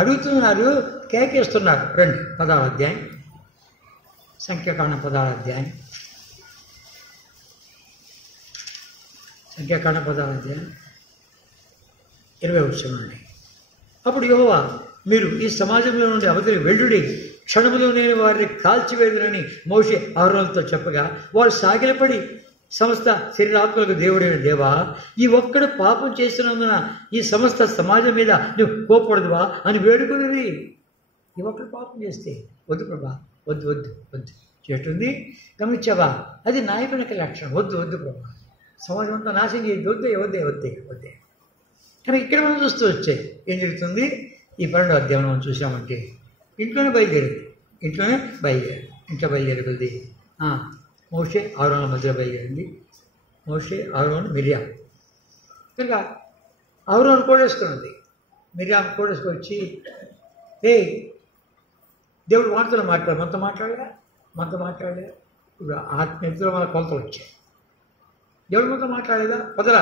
అడుగుతున్నారు, కేకేస్తున్నారు. రండి 10వ అధ్యాయం, సంఖ్యాకాండం 10వ అధ్యాయం, సంఖ్యాకాండం 10వ అధ్యాయం 20వ వచనం నుండి. అప్పుడు యెహోవా, మీరు ఈ సమాజంలో నుండి అవతలి వెళ్ళుడి, క్షణములో నేను వారిని కాల్చివేదునని మోషే అహరోనుతో చెప్పగా, వారు సాగిలపడి సమస్త శరీరాత్మలకు దేవుడైన దేవా, ఈ ఒక్కడు పాపం చేసినందున ఈ సమస్త సమాజం మీద నువ్వు కోపడదువా అని వేడుకున్నది. ఈ ఒక్కడు పాపం చేస్తే వద్దు ప్రభా, వద్దు వద్దు వద్దు చేస్తుంది. గమనించావా? అది నాయకుని యొక్క లక్షణం. వద్దు వద్దు ప్రభా, సమాజం అంతా నాశనం చేయద్దు, వద్దే వద్దే వద్దే వద్దే. కానీ ఇక్కడ మనం చూస్తూ వచ్చే ఏం జరుగుతుంది? ఈ 12వ అధ్యాయం మనం చూసామంటే ఇంట్లోనే బయలుదేరింది. ఇంట్లో బయలుదేరి మోషే ఆరోనుల మధ్యలో బయలుదేరింది. మోషే ఆరోను మిర్యాం. కనుక ఆరోను కోడేసుకున్నది. మిర్యాం కోడేసుకొచ్చి దేవుడు వార్తలు మనతో మాట్లాడలే. ఇప్పుడు ఆత్మీయతలో మన కొలతలు వచ్చాయి. దేవుడు మనతో మాట్లాడేదా? పదరా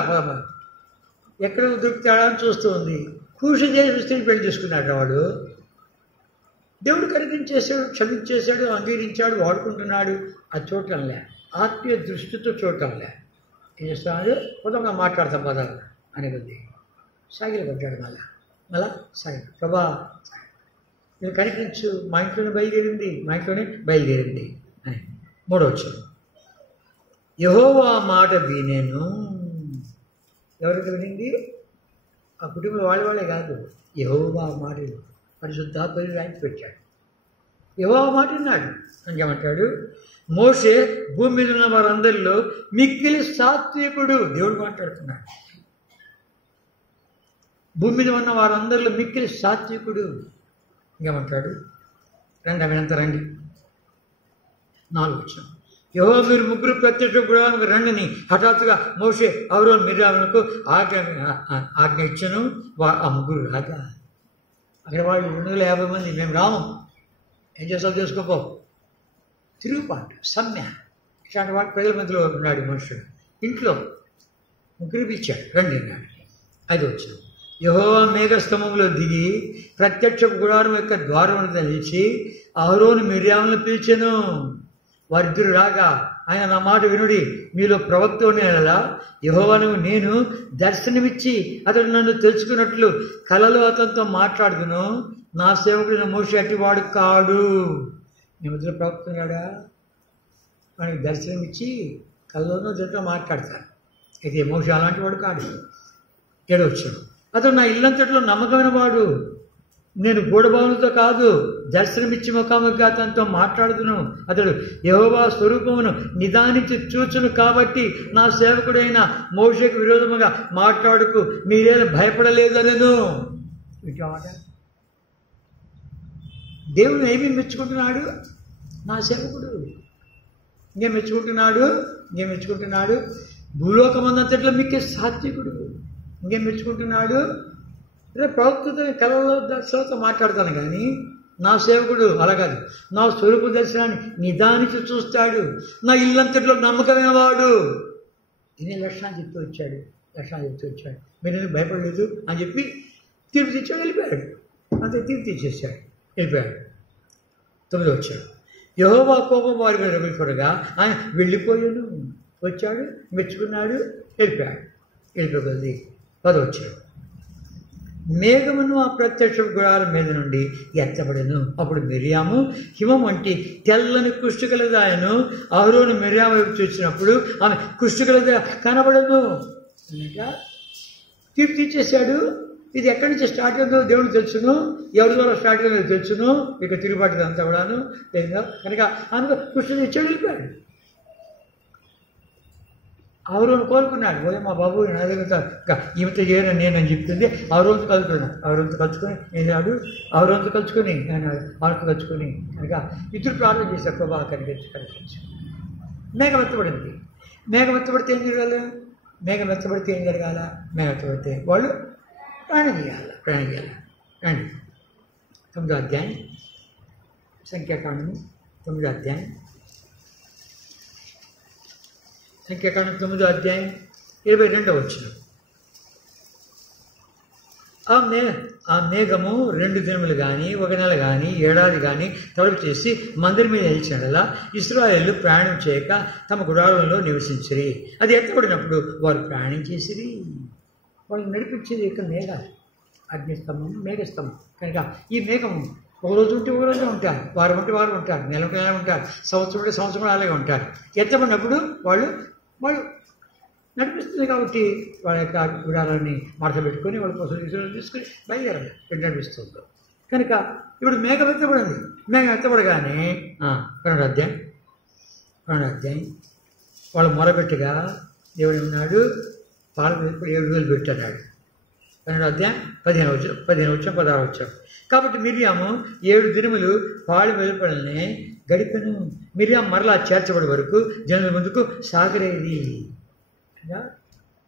ఎక్కడ దొరుకుతాడా అని చూస్తూ ఉంది. కూష చేసి స్త్రీని పెళ్లి చేసుకున్నాడు వాడు. దేవుడు కనిపించేశాడు, క్షమించేశాడు, అంగీకరించాడు, వాడుకుంటున్నాడు. అది చూడటంలే, ఆత్మీయ దృష్టితో చూడటంలే. ఏం చేస్తున్నాడు? పదంగా మాట్లాడతాం పదాలు అనే కొద్ది సాగిలు పడ్డాడు. మళ్ళా సాగిలు, ప్రభా నేను కనిపించు, మా ఇంట్లోనే బయలుదేరింది అని. 3వ వచనం, యెహోవా మాట వినెను. ఎవరికి వినింది? ఆ కుటుంబం వాళ్ళే కాదు, యెహోవా మాట పరిశుద్ధాత్మని రాయించి పెట్టాడు. యెహోవా మాట విన్నాడు. ఇంకేమంటాడు? మోషే భూమి మీద ఉన్న వారందరిలో మిక్కిలి సాత్వికుడు. దేవుడు మాట్లాడుతున్నాడు. భూమి మీద ఉన్న వారందరిలో మిక్కిలి సాత్వికుడు. ఇంకేమంటాడు? రండి 4వ వచనం, యెహోవా మీరు ముగ్గురు ప్రత్యక్ష గుడారానికి రండిని హఠాత్తుగా మోషే ఆరోను మిర్యాములకు ఆజ్ఞ ఇచ్చను. ఆ ముగ్గురు రాగా అక్కడ వాళ్ళు 250 మంది, మేము రాము, ఏం చేస్తావు చేసుకోపో. తిరుగుబాటు, సమ్మె, ఇట్లాంటి వాటి ప్రజల మధ్యలో ఉన్నాడు మనుషుడు. ఇంట్లో ముగ్గురు పిలిచాడు, రండి అన్నాడు. 5వ వచనం, యెహోవా మేఘస్తంభంలో దిగి ప్రత్యక్ష గుడారం యొక్క ద్వారమును నిలిచి ఆరోను మిర్యాములను పిలిచెను. వారిద్దరు రాగా ఆయన, నా మాట వినుడి, మీలో ప్రవక్త ఉండేలా యెహోవాను నేను దర్శనమిచ్చి అతడు నన్ను తెలుసుకున్నట్లు కలలో అతనితో మాట్లాడుదును. నా సేవకుడిన మోషే అట్టివాడు కాడు. మీ మధ్యలో ప్రవక్త ఉన్నాడా? వాడికి దర్శనమిచ్చి కళ్ళలోనూ అతనితో మాట్లాడతాను. అయితే మోషే అలాంటి వాడు కాదు. 7వ వచనం, అతడు నా ఇల్లంతట్లో నమ్మకమైన వాడు, నేను గూఢభావనతో కాదు దర్శనమిచ్చి ముఖాముఖిగా అతనితో మాట్లాడుతును. అతడు యెహోవా స్వరూపమును నిదానించి చూచును కాబట్టి నా సేవకుడైన మోషేకు విరోధముగా మాట్లాడుకు మీరేం భయపడలేదనను. మాట దేవుడు ఏమీ మెచ్చుకుంటున్నాడు? నా సేవకుడు. ఇంకేం మెచ్చుకుంటున్నాడు? భూలోకమందంతట్లో మీకే సాత్వికుడు. ఇంకేం మెచ్చుకుంటున్నాడు? ప్రవక్తతో కళలో దర్శనంతో మాట్లాడతాను కానీ నా సేవకుడు అలా కాదు. నా స్వరూప దర్శనాన్ని నిదానించి చూస్తాడు. నా ఇల్లంతట్లో నమ్మకమైన వాడు. ఇదే లక్షణాలు చెప్తూ వచ్చాడు. మీరు ఎందుకు భయపడలేదు అని చెప్పి తీర్పు తెచ్చాడు, వెళ్ళిపోయాడు. అంతే, తీర్పు తెచ్చేసాడు, వెళ్ళిపోయాడు. 9వ వచనం, యెహోవా కోపం వారి మీద రగులుకొనగా ఆయన వెళ్ళిపోయాను. వచ్చాడు, మెచ్చుకున్నాడు, వెళ్ళిపోయాడు. 10వ వచనం, మేఘమును ఆ ప్రత్యక్ష గుడారం మీద నుండి ఎత్తబడెను. అప్పుడు మిర్యాము హిమం వంటి తెల్లని కుష్ఠుకలదాయను. ఆరోను మిర్యాము వైపు చూసినప్పుడు ఆమె కుష్ఠుకలదా కనబడను. తీర్పు తీర్చేశాడు. ఇది ఎక్కడి నుంచి స్టార్ట్ అయిందో దేవుడు తెలుసును, ఎవరి ద్వారా స్టార్ట్ అయిందో తెలుసును. ఇక తిరుగుబాటు అంతా కూడాను కనుక ఆమె కుష్ఠుడు ఇచ్చాడు, వెళ్ళిపోయాడు. ఆరోను కోరుకున్నాడు, ఓదే మా బాబు నా దగ్గర ఈమెతో చేయను నేనని చెప్తుంది. ఆరోజు కలుసుకొని నేనాడు. ఆరోజు కలుసుకొని కనుక ఇద్దరు ప్రార్థన చేశారు, ప్రభా కనిపించు. మేఘం ఎత్తబడింది. మేఘం ఎత్తబడితే ఏం జరగాలి? మేఘమెత్తబడితే వాళ్ళు ప్రయాణం చేయాలి. రండి 9వ అధ్యాయం, సంఖ్యాకాండము 9వ అధ్యాయం, సంఖ్యాకాండం 9వ అధ్యాయం 22వ వచనం. ఆ మేఘము 2 దినములు కానీ 1 నెల కానీ ఏడాది కానీ తలుపు చేసి మందిరం మీద నిలిచినలా ఇశ్రాయేలు ప్రయాణం చేయక తమ గుడారంలో నివసించిరి. అది ఎత్తబడినప్పుడు వారు ప్రయాణం చేసిరి. వాళ్ళు నడిపించేది ఇక్కడ మేఘాలు, అగ్నిస్తంభం, మేఘస్తంభం. కనుక ఈ మేఘము ఒక రోజు ఉంటే ఒక రోజు ఉంటారు, వారం ఉంటే వారం ఉంటారు, నెల ఉంటే నెల ఉంటారు, సంవత్సరం ఉంటే సంవత్సరం అలాగే ఉంటారు. ఎత్తబడినప్పుడు వాళ్ళు వాళ్ళు నడిపిస్తుంది కాబట్టి వాళ్ళ యొక్క గుడారాన్ని మడత పెట్టుకొని వాళ్ళ కోసం తీసుకొని బయలుదేరాలి నడిపిస్తుంది. కనుక ఇప్పుడు మేఘం ఎత్తబడింది. మేఘం ఎత్తబడగానే 12వ అధ్యాయం వాళ్ళు మొరబెట్టుగా దేవుడు ఉన్నాడు, పాల ఇప్పుడు 7,000 పెట్టన్నాడు. 12వ అధ్యాయం 15 కాబట్టి మిరియాము 7 దినములు పాలు వెలుపలనే గడిపెను. మిరియాం మరలా చేర్చబడి వరకు జనుల ముందుకు సాగరేది.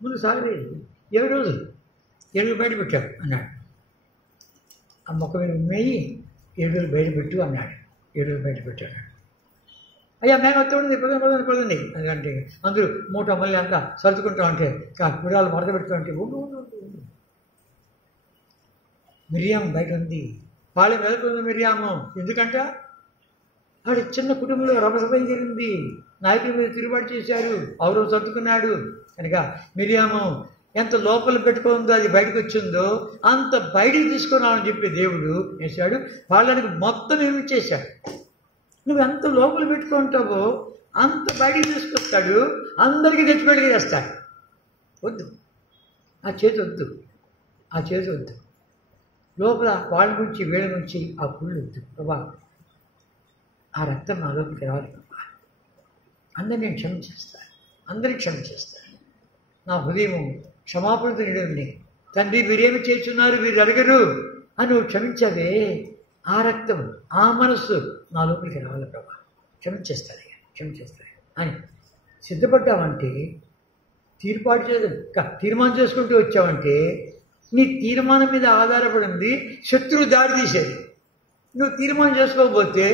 ముందు సాగరేది 7 రోజులు 7 బయట పెట్టాడు అన్నాడు. ఆ మొక్క మీద ఉమ్మేయి 7 రోజులు బయట పెట్టు అన్నాడు. 7 రోజులు బయట పెట్టాడు. అయ్యా మేఘం వస్తుంది పదండి అంటే అందరూ మూట మళ్ళీ అంతా సర్దుకుంటా ఉంటే గుడాలు మరద పెడుతూ ఉంటే ఉండు మిరియాం బయట ఉంది, పాలెం వెళ్తుంది మిరియాము. ఎందుకంట ఆడు చిన్న కుటుంబంలో రభసభం జరిగింది, నాయకుల మీద తిరుగుబాటు చేశారు, ఎవరో సర్దుకున్నాడు. కనుక మిరియాము ఎంత లోపల పెట్టుకుందో అది బయటకు వచ్చిందో అంత బయటికి తీసుకున్నామని చెప్పి దేవుడు వేశాడు. వాళ్ళకి మొత్తం ఏమి చేశాడు. నువ్వు ఎంత లోపల పెట్టుకుంటావో అంత బయటికి తీసుకొస్తాడు, అందరికీ తెచ్చిపెట్టుకు చేస్తాడు. వద్దు ఆ చేతి వద్దు లోపల వాళ్ళ నుంచి వీళ్ళ నుంచి ఆ పుళ్ళు వద్దు ప్రభా, ఆ రక్తం నా లోపలికి రావాలి ప్రభా, అందరినీ నేను అందరినీ క్షమించేస్తాను. నా హృదయం క్షమాపణతో నిండి తండ్రి వీరేమి చేస్తున్నారు, వీరు అడగరు అని నువ్వు క్షమించావే, ఆ రక్తం ఆ మనస్సు నా లోపలికి రావాలి ప్రభా, క్షమించేస్తాను అని సిద్ధపడ్డావంటే తీర్మానం చేసుకుంటూ వచ్చావంటే నీ తీర్మానం మీద ఆధారపడింది శత్రువు దారి తీసేది. నువ్వు తీర్మానం చేసుకోకపోతే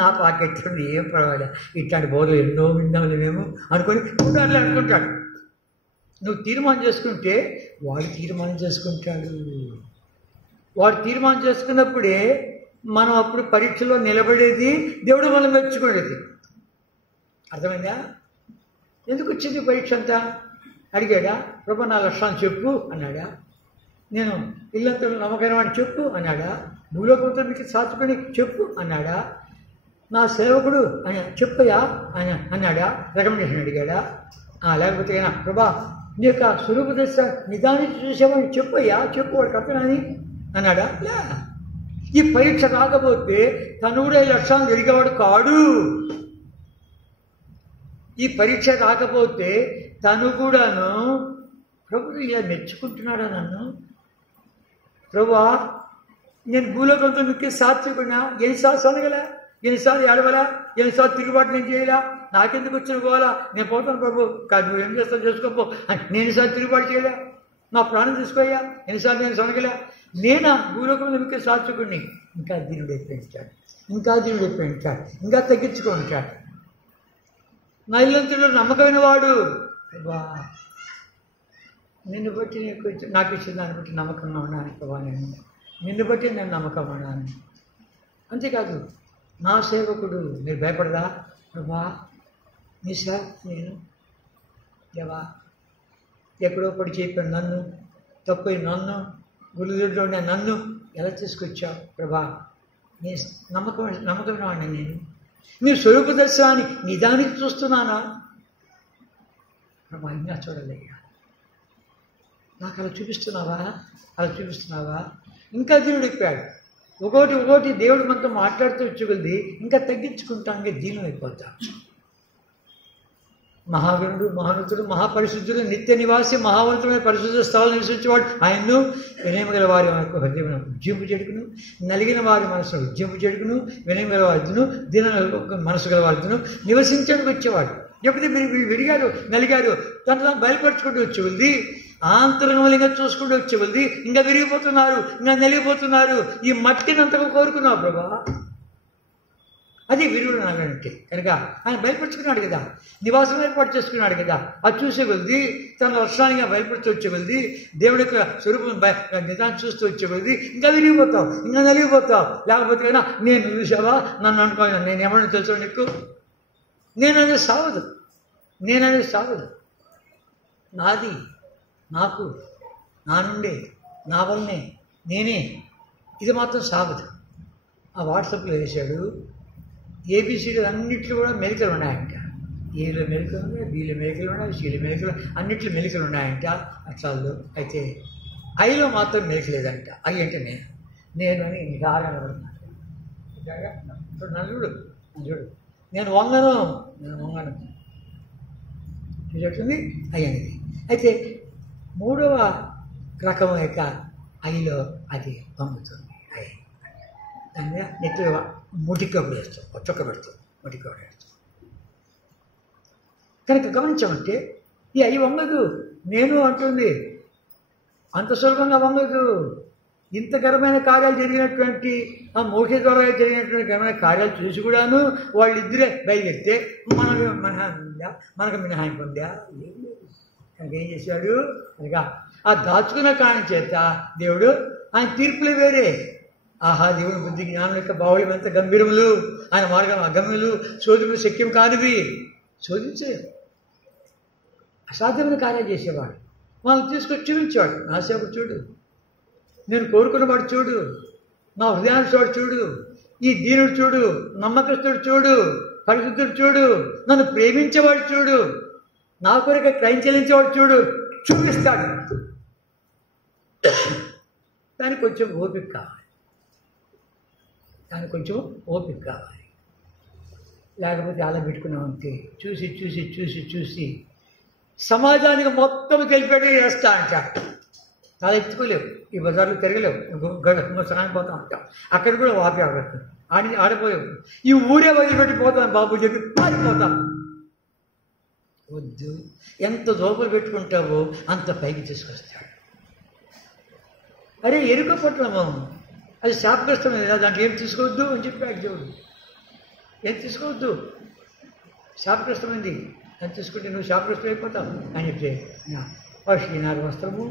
నా పాకెట్ ఏం పర్వాలేదు, ఇట్లాంటి బోధలు ఎన్నో విన్నాము మేము అనుకొని అట్లా అనుకుంటాడు. నువ్వు తీర్మానం చేసుకుంటే వాడు తీర్మానం చేసుకుంటాడు. వాడు తీర్మానం చేసుకున్నప్పుడే మనం అప్పుడు పరీక్షలో నిలబడేది, దేవుడు మనం మెచ్చుకునేది. అర్థమైందా? ఎందుకు వచ్చింది పరీక్ష అంతా అడిగాడా? ప్రభు నా లక్ష్యాన్ని చెప్పు అన్నాడా? నేను ఇల్లంతా నమ్మకమైన వాడిని చెప్పు అన్నాడా? భూలోకంతో మీకు సాచుకొని చెప్పు అన్నాడా? నా సేవకుడు అని చెప్పయా అని అన్నాడా? రికమెండేషన్ అడిగాడా? లేకపోతే అయినా ప్రభా నీ యొక్క స్వరూప దశ నిదానికి చూసేవాడిని చెప్పయ్యా, చెప్పు వాడు కట్టనని అన్నాడా? లే. ఈ పరీక్ష రాకపోతే తను కూడా ఈ లక్ష్యాన్ని ఎదిగేవాడు కాడు. ఈ పరీక్ష రాకపోతే తను కూడాను ప్రభు ఇలా మెచ్చుకుంటున్నాడా నన్ను, ప్రభా నేను భూలోకంతో మీకు సాత్వికున్నా, ఎన్నిసార్లు సొనగలా, ఎన్నిసార్లు ఏడవలా, ఎన్నిసార్లు తిరుగుబాటు నేను చేయలా, నాకెందుకు వచ్చిన పోవాలా, నేను పోతాను ప్రభు, కాదు నువ్వేం చేస్తావు చేసుకోపో అని నేను ఎన్నిసార్లు తిరుగుబాటు చేయలే, నా ప్రాణం తీసుకోయా, ఎన్నిసార్లు నేను సొనగలా, నేనా భూలోకంలో మీకు సాత్వికుడిని. ఇంకా దీనుడు అయిపోయించాడు, ఇంకా తగ్గించుకుంటాడు. నా ఇల్లంతులో నమ్మకమైన వాడు ప్రభా, నిన్ను బట్టి నాకు ఇచ్చిన దాన్ని బట్టి నమ్మకంగా ఉన్నాను ప్రభా, నిన్ను బట్టి నేను నమ్మకంగా ఉన్నాను. అంతేకాదు నా సేవకుడు మీరు భయపడదా ప్రభా, నీ సేవ నేను దేవా ఎక్కడో పడి చెప్పాను నన్ను, తప్పై నన్ను, గురుదుడిలో ఉండే నన్ను ఎలా తీసుకొచ్చావు ప్రభా, నీ నమ్మకమైన వాడిని నేను, నీ స్వరూప దర్శనాన్ని నిదానికి చూస్తున్నానా ప్రభా, ఇంకా చూడలేక నాకు అలా చూపిస్తున్నావా. ఇంకా దేవుడు ఇప్పాడు. ఒకటి దేవుడు మనతో మాట్లాడుతూ వచ్చుకుంది, ఇంకా తగ్గించుకుంటానికి దీనం అయిపోతాం. మహాగణుడు, మహానుతుడు, మహాపరిశుద్ధుడు, నిత్య నివాసి, మహావంతమైన పరిశుద్ధ స్థలాలు నివసించేవాడు ఆయన్ను. వినయం గల వారి హృదయం ఉజ్జింపు చెడుకును, నలిగిన వారి మనసును ఉజ్జింపు చెడుకును, వినయం గల వారిను, దీన మనసు గల వారిను నివసించడానికి వచ్చేవాడు. ఎప్పుడైతే మీరు విడిగారు, నలిగారు, తనలో బయలుపరుచుకుంటూ వచ్చి ఉంది, ఆంతరంగంగా చూసుకుంటూ వచ్చే ఉంది, ఇంకా విరిగిపోతున్నారు, ఇంకా నలిగిపోతున్నారు. ఈ మట్టిని అంతగా కోరుకున్నావు ప్రభా, అది విరుగుడు నాగంటే. కనుక ఆయన బయలుపరుచుకున్నాడు కదా, నివాసం ఏర్పాటు చేసుకున్నాడు కదా, అది చూసే కొద్ది తన వర్షానికి బయలుపరుచు వచ్చే కొద్ది, దేవుడి యొక్క స్వరూపం నిదానం చూస్తూ వచ్చే కొద్ది ఇంకా విరిగిపోతావు, ఇంకా నలిగిపోతావు. లేకపోతే కన్నా నేను చూసావా, నన్ను అనుకోను, నేను ఏమన్నా తెలుసా నీకు, నేననేది సాగదు. నాది, నాకు, నా నుండే, నా వల్లనే, నేనే, ఇది మాత్రం సాగదు. ఆ వాట్సాప్లో వేశాడు, ఏబిసిడీలు అన్నింటిలో కూడా మెలికలు ఉన్నాయంట. ఏలో మెలికలు ఉన్నాయి, బీలో మెలికలు ఉన్నాయి, సీలో మెలికలు, అన్నింటిలో మెలికలు ఉన్నాయంట అక్షరాల్లో. అయితే ఐలో మాత్రం మెలిక లేదంట. ఐ అంటే నేను అని నిదారంగా పడుతున్నాను. నన్ను చూడు, నేను వంగను చూసేట్లుంది ఐ అనేది. అయితే మూడవ రకం యొక్క ఐలో అది వంగుతుంది. ఐ దాని మీద నెత్తిలో ముటికప్పుడు వేస్తాం, చొక్క పెడతాం, ముటికప్పుడు వేస్తాం. కనుక గమనించామంటే ఈ ఐ వంగదు, నేను అంటుంది. అంత సులభంగా వంగదు. ఇంత ఘనమైన కార్యాలు జరిగినటువంటి ఆ మోక్ష ద్వారా జరిగినటువంటి ఘనమైన కార్యాలు చూసి కూడాను వాళ్ళిద్దరే బయలుదేరితే మనకు మినహాయింపు ఉందా? ఏం లేదు. కనుక ఏం చేశాడు? కనుక ఆ దాచుకున్న కారణం చేత దేవుడు ఆయన తీర్పులు వేరే. ఆహా, దేవుని బుద్ధి జ్ఞానం యొక్క బాహుళ్యం ఎంత గంభీరములు, ఆయన మార్గం అగమ్యులు, శోధములు శక్యం కానివి. శోధించే అసాధ్యమైన కార్యాలు చేసేవాడు. వాళ్ళని తీసుకొచ్చి చూపించేవాడు. నా సేవకు చూడు, నేను కోరుకున్నవాడు చూడు, నా హృదయాన్ని చూడు, ఈ దీనుడు చూడు, నమ్మకస్తుడు చూడు, పరిశుద్ధుడు చూడు, నన్ను ప్రేమించేవాడు చూడు, నా కొరకు క్రైమ్ చెల్లించేవాడు చూడు, చూపిస్తాడు. దానికి కొంచెం ఓపిక కావాలి. లేకపోతే అలా పెట్టుకున్నామంటే చూసి సమాజానికి మొత్తం తెలిపేది చేస్తా అంటాడు. చాలా ఎత్తుకోలేవు, ఈ బజార్లో తిరగలేవు, సంవత్సరానికి పోతా ఉంటాం. అక్కడ కూడా వాపి ఆడిపోలేవు. ఈ ఊరే వదిలిపెట్టిపోతాం బాబు చెప్పి పారిపోతాం. వద్దు, ఎంత జోపులు పెట్టుకుంటావో అంత పైకి తీసుకొస్తాడు. అరే ఎరుక పట్టణము అది శాపగ్రస్తమే కదా, దాంట్లో ఏం తీసుకోవద్దు అని చెప్పాడు దేవుడు. ఏం తీసుకోవద్దు, శాపగ్రస్తమైంది. అని తీసుకుంటే నువ్వు శాపగ్రస్తం అయిపోతావు అని చెప్తే పక్షినారు వస్త్రము,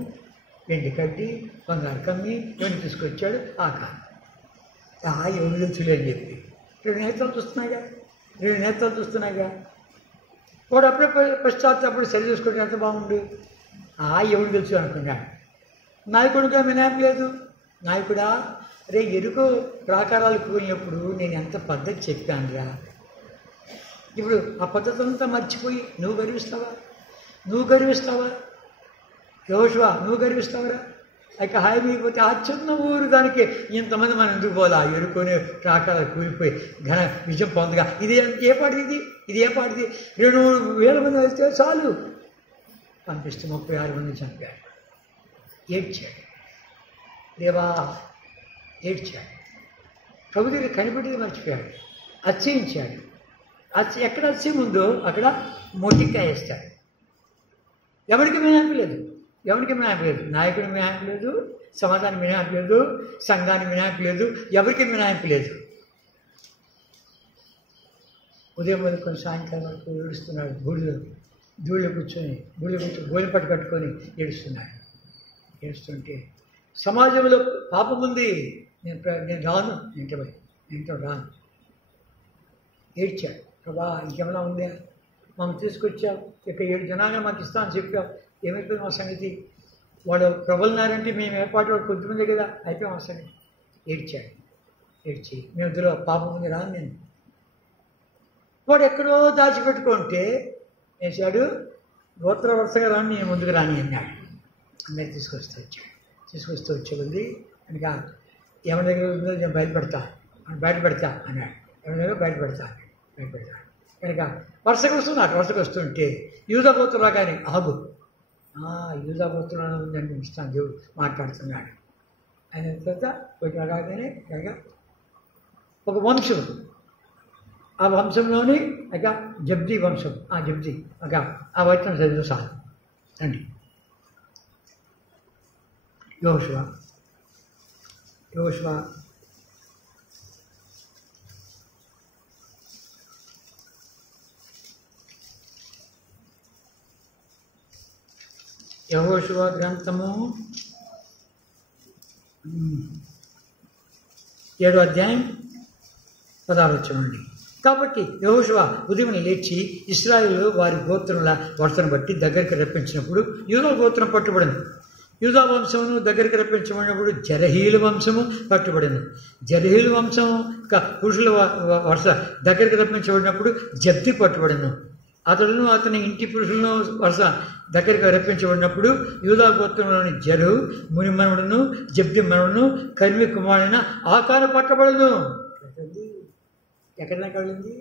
వెండి కడ్డి, బంగారు కమ్మి ఇవన్నీ తీసుకొచ్చాడు. ఆ కాలం ఎవరు తెలుసులే అని చెప్పి 2 నేత్రాలు చూస్తున్నాయిగా. వాడు అప్పుడే పశ్చాత్తాపడి సరి చూసుకుంటే ఎంత బాగుండు. ఎవరు తెలుసు అనుకున్నాడు. నాయకుడిగా మినాయం లేదు. నాయకుడా, రే ఎరుకో ప్రాకారాలు పోయినప్పుడు నేను ఎంత పద్ధతి చెప్పానురా. ఇప్పుడు ఆ పద్ధతి అంతా మర్చిపోయి నువ్వు గర్విస్తావా? యెహోషువ, నువ్వు గర్విస్తావురా? ఇక హాయి మిగిలిపోతే ఆ చిన్న ఊరు దానికి ఇంతమంది మనం ఎందుకు పోలా? ఎరుకొని ప్రాకారాలు కూలిపోయి ఘన విజయం పొందగా ఇది ఏ పాటిది 2,000 మంది వస్తే చాలు పంపిస్తే 36 మంది చంపాడు. ఏడ్చాడు. దేవా ఏడ్చాడు. ప్రభు దగ్గర కనిపెట్టేది మర్చిపోయాడు. అచ్చయించాడు. ఎక్కడ అచ్చయం ఉందో అక్కడ మొటికాయ వేస్తాడు. ఎవరికి మినహాయింపు లేదు. నాయకుడికి మినహాయింపు లేదు, సమాజానికి మినహాయింపు లేదు, సంఘానికి మినహాయింపు లేదు, ఎవరికి మినహాయింపు లేదు. ఉదయం మొదలుకొని సాయంకాలం వరకు ఏడుస్తున్నాడు. ధూళిలో కూర్చొని గోలిపట్టు కట్టుకొని ఏడుస్తుంటే సమాజంలో పాపం ఉంది, నేను రాను, నేను రాను. ఏడ్చాడు. ప్రభా, ఇంకేమైనా ఉందా? మమ్మల్ని తీసుకొచ్చావు, ఇక 7 జనాలు మాకు ఇస్తామని చెప్పావు, ఏమైపోయింది మా సంగతి? వాడు ప్రబలినారంటే మేము ఏర్పాటు వాడు కొద్దిమంది కదా, అయిపోయాం మా సంగతి. ఏడ్చి మేము ఇందులో పాపం ఉంది, రాను నేను. వాడు ఎక్కడో దాచిపెట్టుకుంటే వేసాడు. గోత్ర వరుసగా రాని నేను ముందుకు రాని అన్నాడు. అందరికి తీసుకొస్తూ వచ్చేది కనుక ఎవరి దగ్గర ఉందో నేను బయటపెడతా అన్నాడు. ఎవరి దగ్గర బయటపెడతా కనుక వరుసకు వస్తుంటే యూదా గోత్రులా కానీ ఆగు, యూదా గోత్రులను నేను ఇస్తాను దేవుడు మాట్లాడుతున్నాడు. ఆయన తర్వాత కొంచెం రాగానే కనుక ఒక వంశం, ఆ వంశంలోని ఇక జబ్దీ వంశం, జబ్దీ ఆ వచనం చదివిన సార్ అండి. యెహోషువ గ్రంథము 7వ అధ్యాయం 16వ వచనం. కాబట్టి యెహోషువ ఉదయం లేచి ఇశ్రాయేలు వారి గోత్రముల వరుసను బట్టి దగ్గరికి రప్పించినప్పుడు యూదా గోత్రం పట్టుబడింది. యూదా వంశమును దగ్గరికి రప్పించబడినప్పుడు జరహీలు వంశము పట్టుబడింది. జరహీలు వంశం పురుషుల వరుస దగ్గరికి రప్పించబడినప్పుడు జబ్ది పట్టుబడింది. అతడును అతని ఇంటి పురుషులను వరుస దగ్గరికి రప్పించబడినప్పుడు యూదా గోత్రంలోని జరు మునిమనుడును జబ్ది మనుడును కర్మి కుమారుడైన ఆకారం పట్టబడను. ఎక్కడ వెళ్ళింది?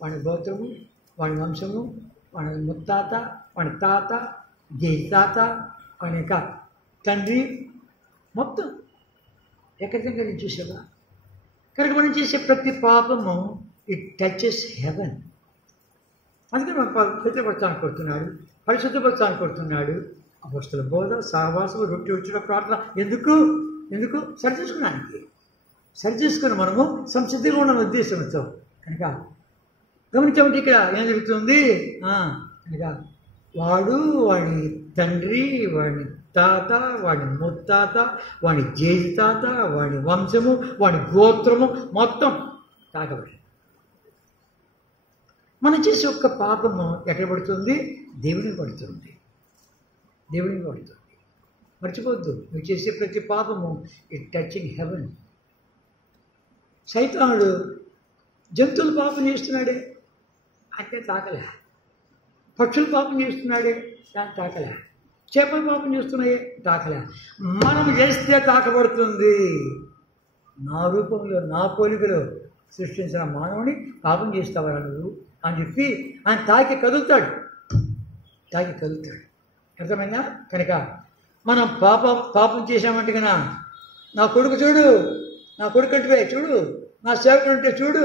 వాడి గోత్రము, వాడి వంశము, వాడి ముత్తాత, వాడి తాత, జేజి తాత, వాడి యొక్క తండ్రి మొత్తం ఎక్కడికి వెళ్ళి చూసావా? కనుక మనం చేసే ప్రతి పాపము ఇట్ టచెస్ హెవెన్. అందుకని మనం పవిత్రపరచాలని కోరుతున్నాడు, పరిశుద్ధపరచాలని కోరుతున్నాడు. అపొస్తలుల బోధ, సహవాసము, రొట్టె విడిచిన ప్రార్థన ఎందుకు సరిచేసుకుని మనము సంసిద్ధిగా ఉన్న ఉద్దేశంతో. కనుక గమనించమంటే ఇక్కడ ఏం జరుగుతుంది? కనుక వాడు, వాడి తండ్రి, వాడి తాత, వాడి ముత్తాత, వాడి జేజి తాత, వాడి వంశము, వాడి గోత్రము మొత్తం తాకబడి మనం చేసే ఒక్క పాపము ఎక్కడ పడుతుంది? దేవుడిని పడుతుంది. మర్చిపోవద్దు, నువ్వు చేసే ప్రతి పాపము ఇట్ టచింగ్ హెవెన్. సైతానుడు జంతువులు పాపం చేస్తున్నాడే, అంటే తాకలే. పక్షులు పాపం చేస్తున్నాడే, దాన్ని తాకలే. చేపలు పాపం చేస్తున్నాయే, తాకలే. మనం చేస్తే తాకబడుతుంది. నా రూపంలో, నా పోలికలో సృష్టించిన మానవుని పాపం చేస్తావా నువ్వు అని చెప్పి ఆయన తాకి కదులుతాడు. అర్థమైందా? కనుక మనం పాపం చేసామంటే కన్నా నా కొడుకు చూడు, నా కొడుకు అంటే చూడు, నా సేవకుడు అంటే చూడు,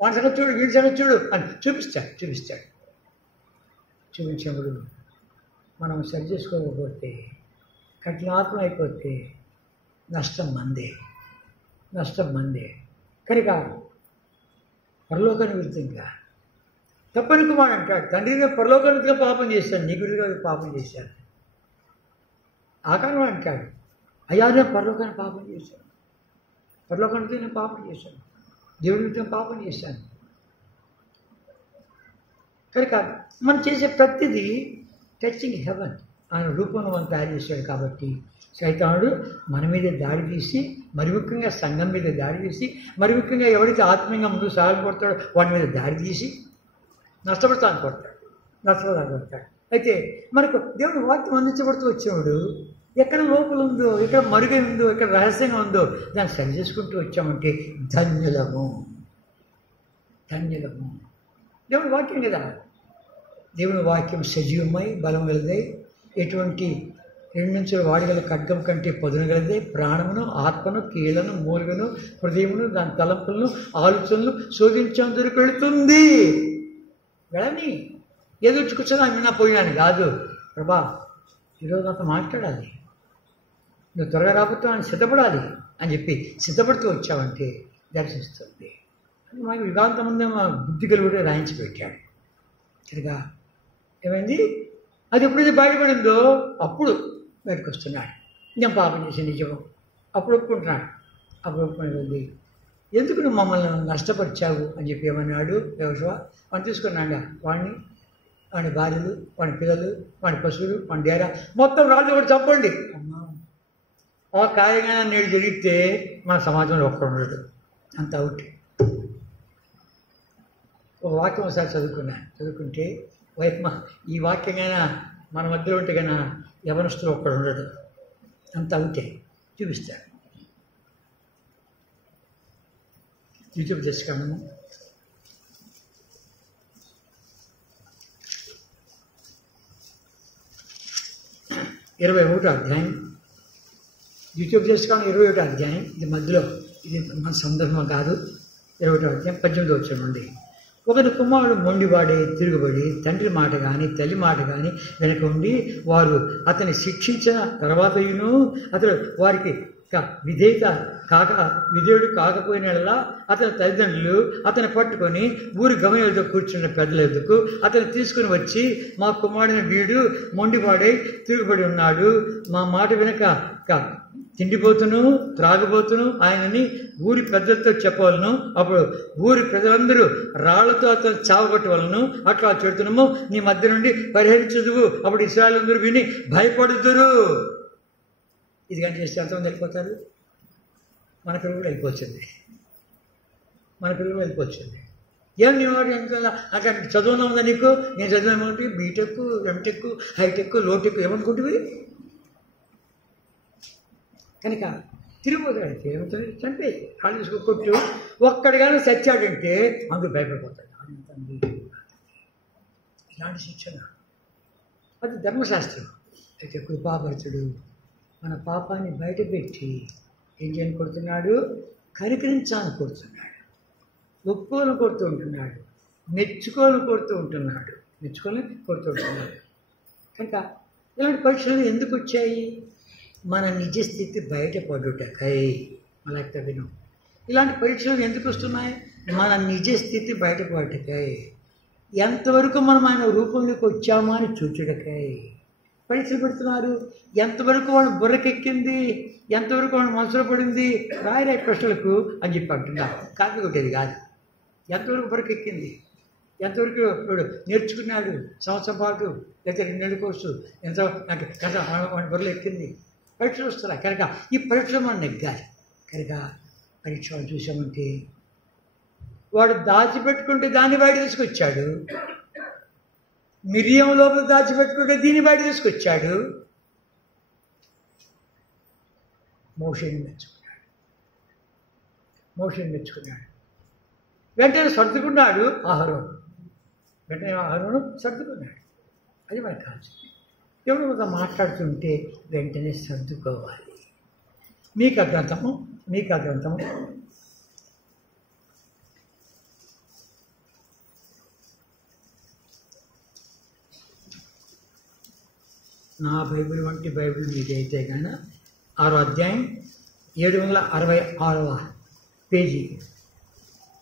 వాడి సంగతి చూడు, వీడి సంగతి చూడు అని చూపిస్తాడు. చూపించినప్పుడు మనం సరి చేసుకోకపోతే, కఠినాత్మ అయిపోతే నష్టం మందే. కనుక పరలోకాన్ని విరుద్ధంగా తప్పని కుమారుడు అంటాడు, తండ్రిని పరలోకానికి పాపం చేశాను, నీ గుడిగా పాపం చేశాను. ఆకారం అంటాడు, అయ్యా నేను పరలోకాన్ని పాపం చేశాను, పరలోకానికి నేను పాపం చేశాను, దేవుడితో పాపం చేశాను. కనుక మనం చేసే ప్రతిదీ టచింగ్ హెవెన్. ఆయన రూపంలో మనం తయారు చేశాడు. కాబట్టి సైతానుడు మన మీద దాడి తీసి, మరి ముఖ్యంగా సంఘం మీద దాడి తీసి, మరి ముఖ్యంగా ఎవరైతే ఆత్మీయంగా ముందు సాగపడతాడో వాడి మీద దాడి తీసి నష్టపడతాను కొడతాడు. అయితే మనకు దేవుడు వాక్యం అందించబడుతూ వచ్చేవాడు ఎక్కడ లోపల ఉందో, ఎక్కడ మరుగై ఉందో, ఎక్కడ రహస్యంగా ఉందో దాన్ని సరి చేసుకుంటూ వచ్చామంటే ధన్యులము. దేవుడి వాక్యం కదా. దేవుని వాక్యం సజీవమై బలం గలదై, ఎటువంటి 2 నుంచుల వాడిగల ఖడ్గం కంటే పదునగలదై, ప్రాణమును, ఆత్మను, కీళ్లను, మూలుగను, హృదయమును, దాని తలంపులను, ఆలోచనలు శోధించేందుకు వెళుతుంది. వెళ్ళని ఏదో కూర్చొని విన్నా పోయినాను కాదు. ప్రభా ఈరోజు నాతో మాట్లాడాలి, నువ్వు త్వరగా రాబోతు అని సిద్ధపడాలి అని చెప్పి సిద్ధపడుతూ వచ్చావంటే దర్శిస్తుంది. మాకు యుగాంతం ముందే మా బుద్ధి కలుగుడే రాయించి పెట్టాడు. సరిగా ఏమైంది? అది ఎప్పుడైతే బయటపడిందో అప్పుడు బయటకు వస్తున్నాడు. నేను పాపం చేసే నిజము అప్పుడు ఒప్పుకుంటున్నాడు. అప్పుడు ఒప్పుకునేది ఎందుకు నువ్వు మమ్మల్ని నష్టపరిచావు అని చెప్పి ఏమన్నాడు యెహోషువ. వాడిని తీసుకున్నాడు, వాడి భార్యలు, వాడి పిల్లలు, వాడి పశువులు, వాడి డేరా మొత్తం రాజు కూడా చంపండి. అమ్మా ఆ కార్యంగా నేడు జరిగితే మన సమాజంలో ఒక్కడు ఉండడు, అంత అవుట్. ఒక వాక్యం ఒకసారి చదువుకుంటే ఈ వాక్యంగా మన మధ్యలో ఉంటే కన్నా యవనస్తులు ఒక్కడు ఉండడు, అంత అవుతే చూపిస్తాడు. యూట్యూబ్ దర్శకము 21వ అధ్యాయం, యూట్యూబ్ దర్శకము 21వ అధ్యాయం. ఇది మధ్యలో, ఇది మన సందర్భం కాదు. 21వ అధ్యాయం 18వ వచనం నుండి. ఒకరి కుమారుడు మొండివాడే తిరుగుబడి తండ్రి మాట కానీ తల్లి మాట కానీ వెనక ఉండి వారు అతన్ని శిక్షించిన తర్వాతయును అతడు వారికి విధేయుడు కాకపోయినలా అతని తల్లిదండ్రులు అతన్ని పట్టుకొని ఊరి గమని ఎదుగు కూర్చున్న పెద్దల ఎదుగు అతను తీసుకుని వచ్చి, మా కుమారుడిని వీడు మొండివాడై తిరుగుబడి ఉన్నాడు, మా మాట వెనక తిండిపోతును త్రాగబోతును ఆయనని ఊరి పెద్దలతో చెప్పవలను. అప్పుడు ఊరి ప్రజలందరూ రాళ్లతో అతను చావగొట్టవలను. అట్లా చెడుతున్నాము నీ మధ్య నుండి పరిహరించదువు. అప్పుడు ఇశ్రాయేలులందరూ విని భయపడుదురు. ఇది కానీ చేస్తే ఎంతమంది వెళ్ళిపోతారు? మన పిల్లలు వెళ్ళిపోతుంది. ఏం నీ మాట ఎందుకల్లా అక్కడ చదువునా ఉందా నీకు? నేను చదివేమంటే బీటెక్, ఎంటెక్, హైటెక్, లోటెక్ ఏమనుకుంటుంది? కనుక తిరిగిపోతాడు. ఏమవుతుంది? చంపే కాళ్ళు తీసుకు కొట్టు. ఒక్కడు కానీ సచ్చాడంటే అందుకు భయపడిపోతాడు. ఇలాంటి శిక్షణ అది ధర్మశాస్త్రం. అయితే కృపాభరితుడు మన పాపాన్ని బయటపెట్టి ఏం చేయని కొడుతున్నాడు? కనికరించాలని కొడుతున్నాడు, ఒప్పుకోని కొడుతూ ఉంటున్నాడు, మెచ్చుకోని కొడుతూ ఉంటున్నాడు, కనుక ఇలాంటి పరీక్షలు ఎందుకు వచ్చాయి? మన నిజస్థితి బయటపడుటకై. మళ్ళీ విను, ఇలాంటి పరీక్షలు ఎందుకు వస్తున్నాయి? మన నిజస్థితి బయటపడుటకై. ఎంతవరకు మనం ఆయన రూపంలోకి వచ్చామా అని చూచుటకై పరీక్షలు పెడుతున్నారు. ఎంతవరకు వాడు బుర్రకెక్కింది, ఎంతవరకు వాడు మనసులో పడింది రాయరాయి ప్రశ్నలకు అని చెప్పి అంటున్నా. కాపీ కొట్టేది కాదు. ఎంతవరకు బుర్రకెక్కింది, ఎంతవరకు ఇప్పుడు నేర్చుకున్నాడు, సంవత్సరం పాటు లేకపోతే 2 నెలల కోర్సు ఎంత వాడి బుర్రలు ఎక్కింది. పరీక్షలు వస్తున్నాయి కనుక ఈ పరీక్షలు మనం నెగ్గాలి. కనుక పరీక్షలు చూసామంటే వాడు దాచిపెట్టుకుంటే దాన్ని బయట తీసుకొచ్చాడు, మిరియం లోపల దాచిపెట్టుకుంటే దీన్ని బయట తీసుకొచ్చాడు. మోషేని మెచ్చుకున్నాడు. వెంటనే సర్దుకున్నాడు ఆహారం. సర్దుకున్నాడు. అది మనకు కాల్సింది. ఎవరు ఒక మాట్లాడుతుంటే వెంటనే సర్దుకోవాలి. మీకా గ్రంథము నా బైబిల్ వంటి బైబిల్ మీదైతే కానీ 6వ అధ్యాయం 766వ పేజీ,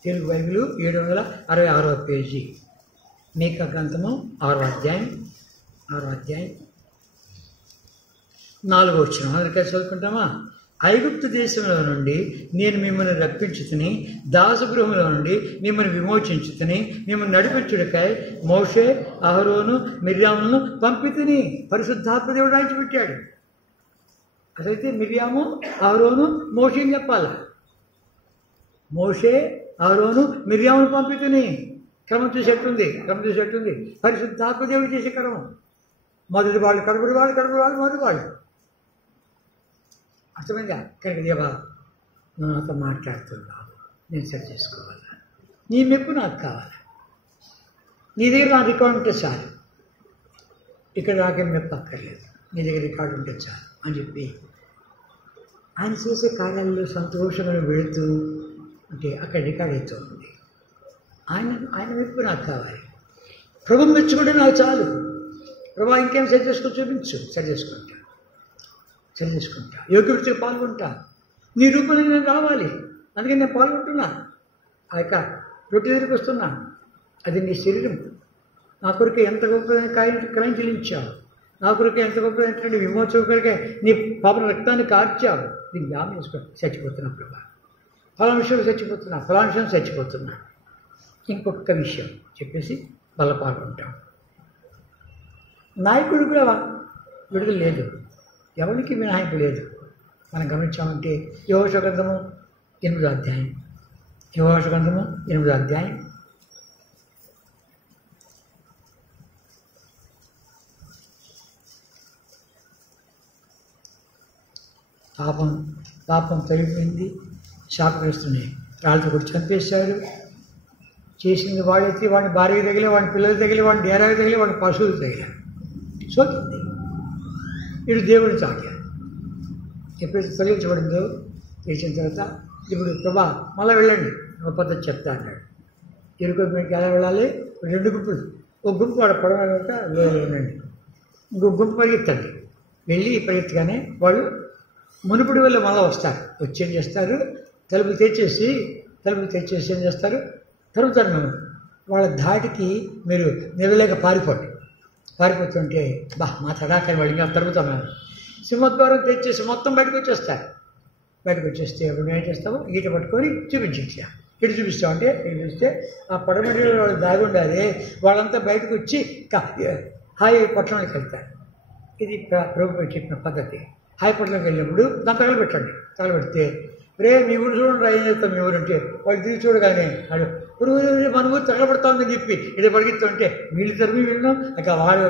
తెలుగు బైబిల్ 766వ పేజీ, మీకా గ్రంథము 6వ అధ్యాయం 4వ వచనం అందుకే చదువుకుంటామా? ఐగుప్తు దేశంలో నుండి నేను మిమ్మల్ని రప్పించుతుని, దాసగృహంలో నుండి మిమ్మల్ని విమోచించుతుని, మిమ్మల్ని నడిపించుడికై మోషే, అహరోను, మిర్యాములను పంపితిని. పరిశుద్ధాత్మ దేవుడు రాయించి పెట్టాడు. అసలైతే మిర్యాము, అహరోను, మోషే అని చెప్పాలి. మోషే, అహరోను, మిర్యామును పంపితిని. క్రమం చూసేట్టుంది. పరిశుద్ధాత్మ దేవుడు చేసే క్రమం. మొదటి వాళ్ళు కడుపుడి వాళ్ళు మొదటి వాళ్ళు. అర్థమైందా? కనుక దేవా నువ్వు నాతో మాట్లాడుతున్నావు, నేను సరి చేసుకోవాలా? నీ మెప్పు నాకు కావాలి. నీ దగ్గర నా రికార్డు ఉంటే చాలు, ఇక్కడ నాకేం మెప్పు అక్కర్లేదు, నీ దగ్గర రికార్డు ఉంటే చాలు అని చెప్పి ఆయన చేసే కార్యాలలో సంతోషంగా వెళుతూ అంటే అక్కడ రికార్డు అవుతూ ఉంది. ఆయన మెప్పు నాకు కావాలి. ప్రభు మెచ్చుకుంటే నాకు చాలు. ప్రభా ఇంకేం సరి చేసుకొని చూపించు. సరి చేసుకుంటా, యోగ్యవృత్తిలో పాల్గొంటా. నీ రూపంలో నేను రావాలి, అందుకని నేను పాల్గొంటున్నా. ఆ యొక్క రొట్టె దగ్గరికి వస్తున్నా. అది నీ శరీరం. నా కొరకు ఎంత గొప్పదైన క్రయం చెల్లించావు. నా కొరకు ఎంత గొప్పదైనటువంటి విమోచన కొరకే నీ పాప రక్తాన్ని కార్చావు. దీన్ని జ్ఞాపకం చేసుకో. చచ్చిపోతున్నా ప్రభా, ఫలానా విషయంలో చచ్చిపోతున్నా. ఇంకొక విషయం చెప్పేసి బలపాల్గొంటాం. నాయకుడు కూడా విడుదల లేదు, ఎవరికి వినాయకుడు లేదు. మనం గమనించామంటే యెహోషువ గ్రంథము 8వ అధ్యాయం, పాపం తొలిపోయింది. శాపగ్రస్తున్నాయి. రాళ్ళతో కూడా చంపేశాడు. చేసింది వాడైతే వాడిని భార్యకి తగిలే, వాడిని పిల్లలు తగిలే, వాడిని డేరాకి తగిలే, వాడిని పశువులు తగిలే. సోకింది. ఇటు దేవుడిని తాకాడు. ఎప్పుడైతే తొలగించబడిందో చేసిన తర్వాత ఇప్పుడు ప్రభా మళ్ళీ వెళ్ళండి, ఒక పద్ధతి చెప్తా అన్నాడు. ఎరుకోకి ఎలా వెళ్ళాలి? 2 గుంపులు. ఒక గుంపు వాడు పడవక వెళ్ళండి, ఇంకొక గుంపు పరిగెత్తండి. వెళ్ళి పరిగెత్తగానే వాళ్ళు మునుపటి వల్ల మళ్ళీ వస్తారు. వచ్చి ఏం చేస్తారు? తలుపులు తెచ్చేసి ఏం చేస్తారు? తరుగుతారు. మేము వాళ్ళ ధాటికి మీరు నిలలేక పారిపోతుంటే మా తడాకని వాళ్ళు ఇంకా తరుగుతాం. మేము సింహద్వారం తెచ్చేసి మొత్తం బయటకు వచ్చేస్తారు. బయటకు వచ్చేస్తే అప్పుడు మేము ఏం చేస్తాము? ఈట పట్టుకొని చూపించట్లే. ఇటు చూపిస్తామంటే ఇటు చూస్తే ఆ పడమటి వాళ్ళు దాగి ఉండాలి. వాళ్ళంతా బయటకు వచ్చి హాయి పట్టణానికి వెళ్తారు. ఇది ప్రభు చెప్పిన పద్ధతి. హాయి పట్టణంకి వెళ్ళినప్పుడు దాన్ని తగలబెట్టండి. తగలబెడితే రే మీ ఊరు చూడండి ఏం చేస్తాం మీ ఊరు అంటే వాళ్ళు తిరిగి చూడగానే వాడు మన ఊరు తగలబడతామని చెప్పి ఇది పడిగిస్తుంటే వీళ్ళు తరిమి విన్నాం ఇక వాడు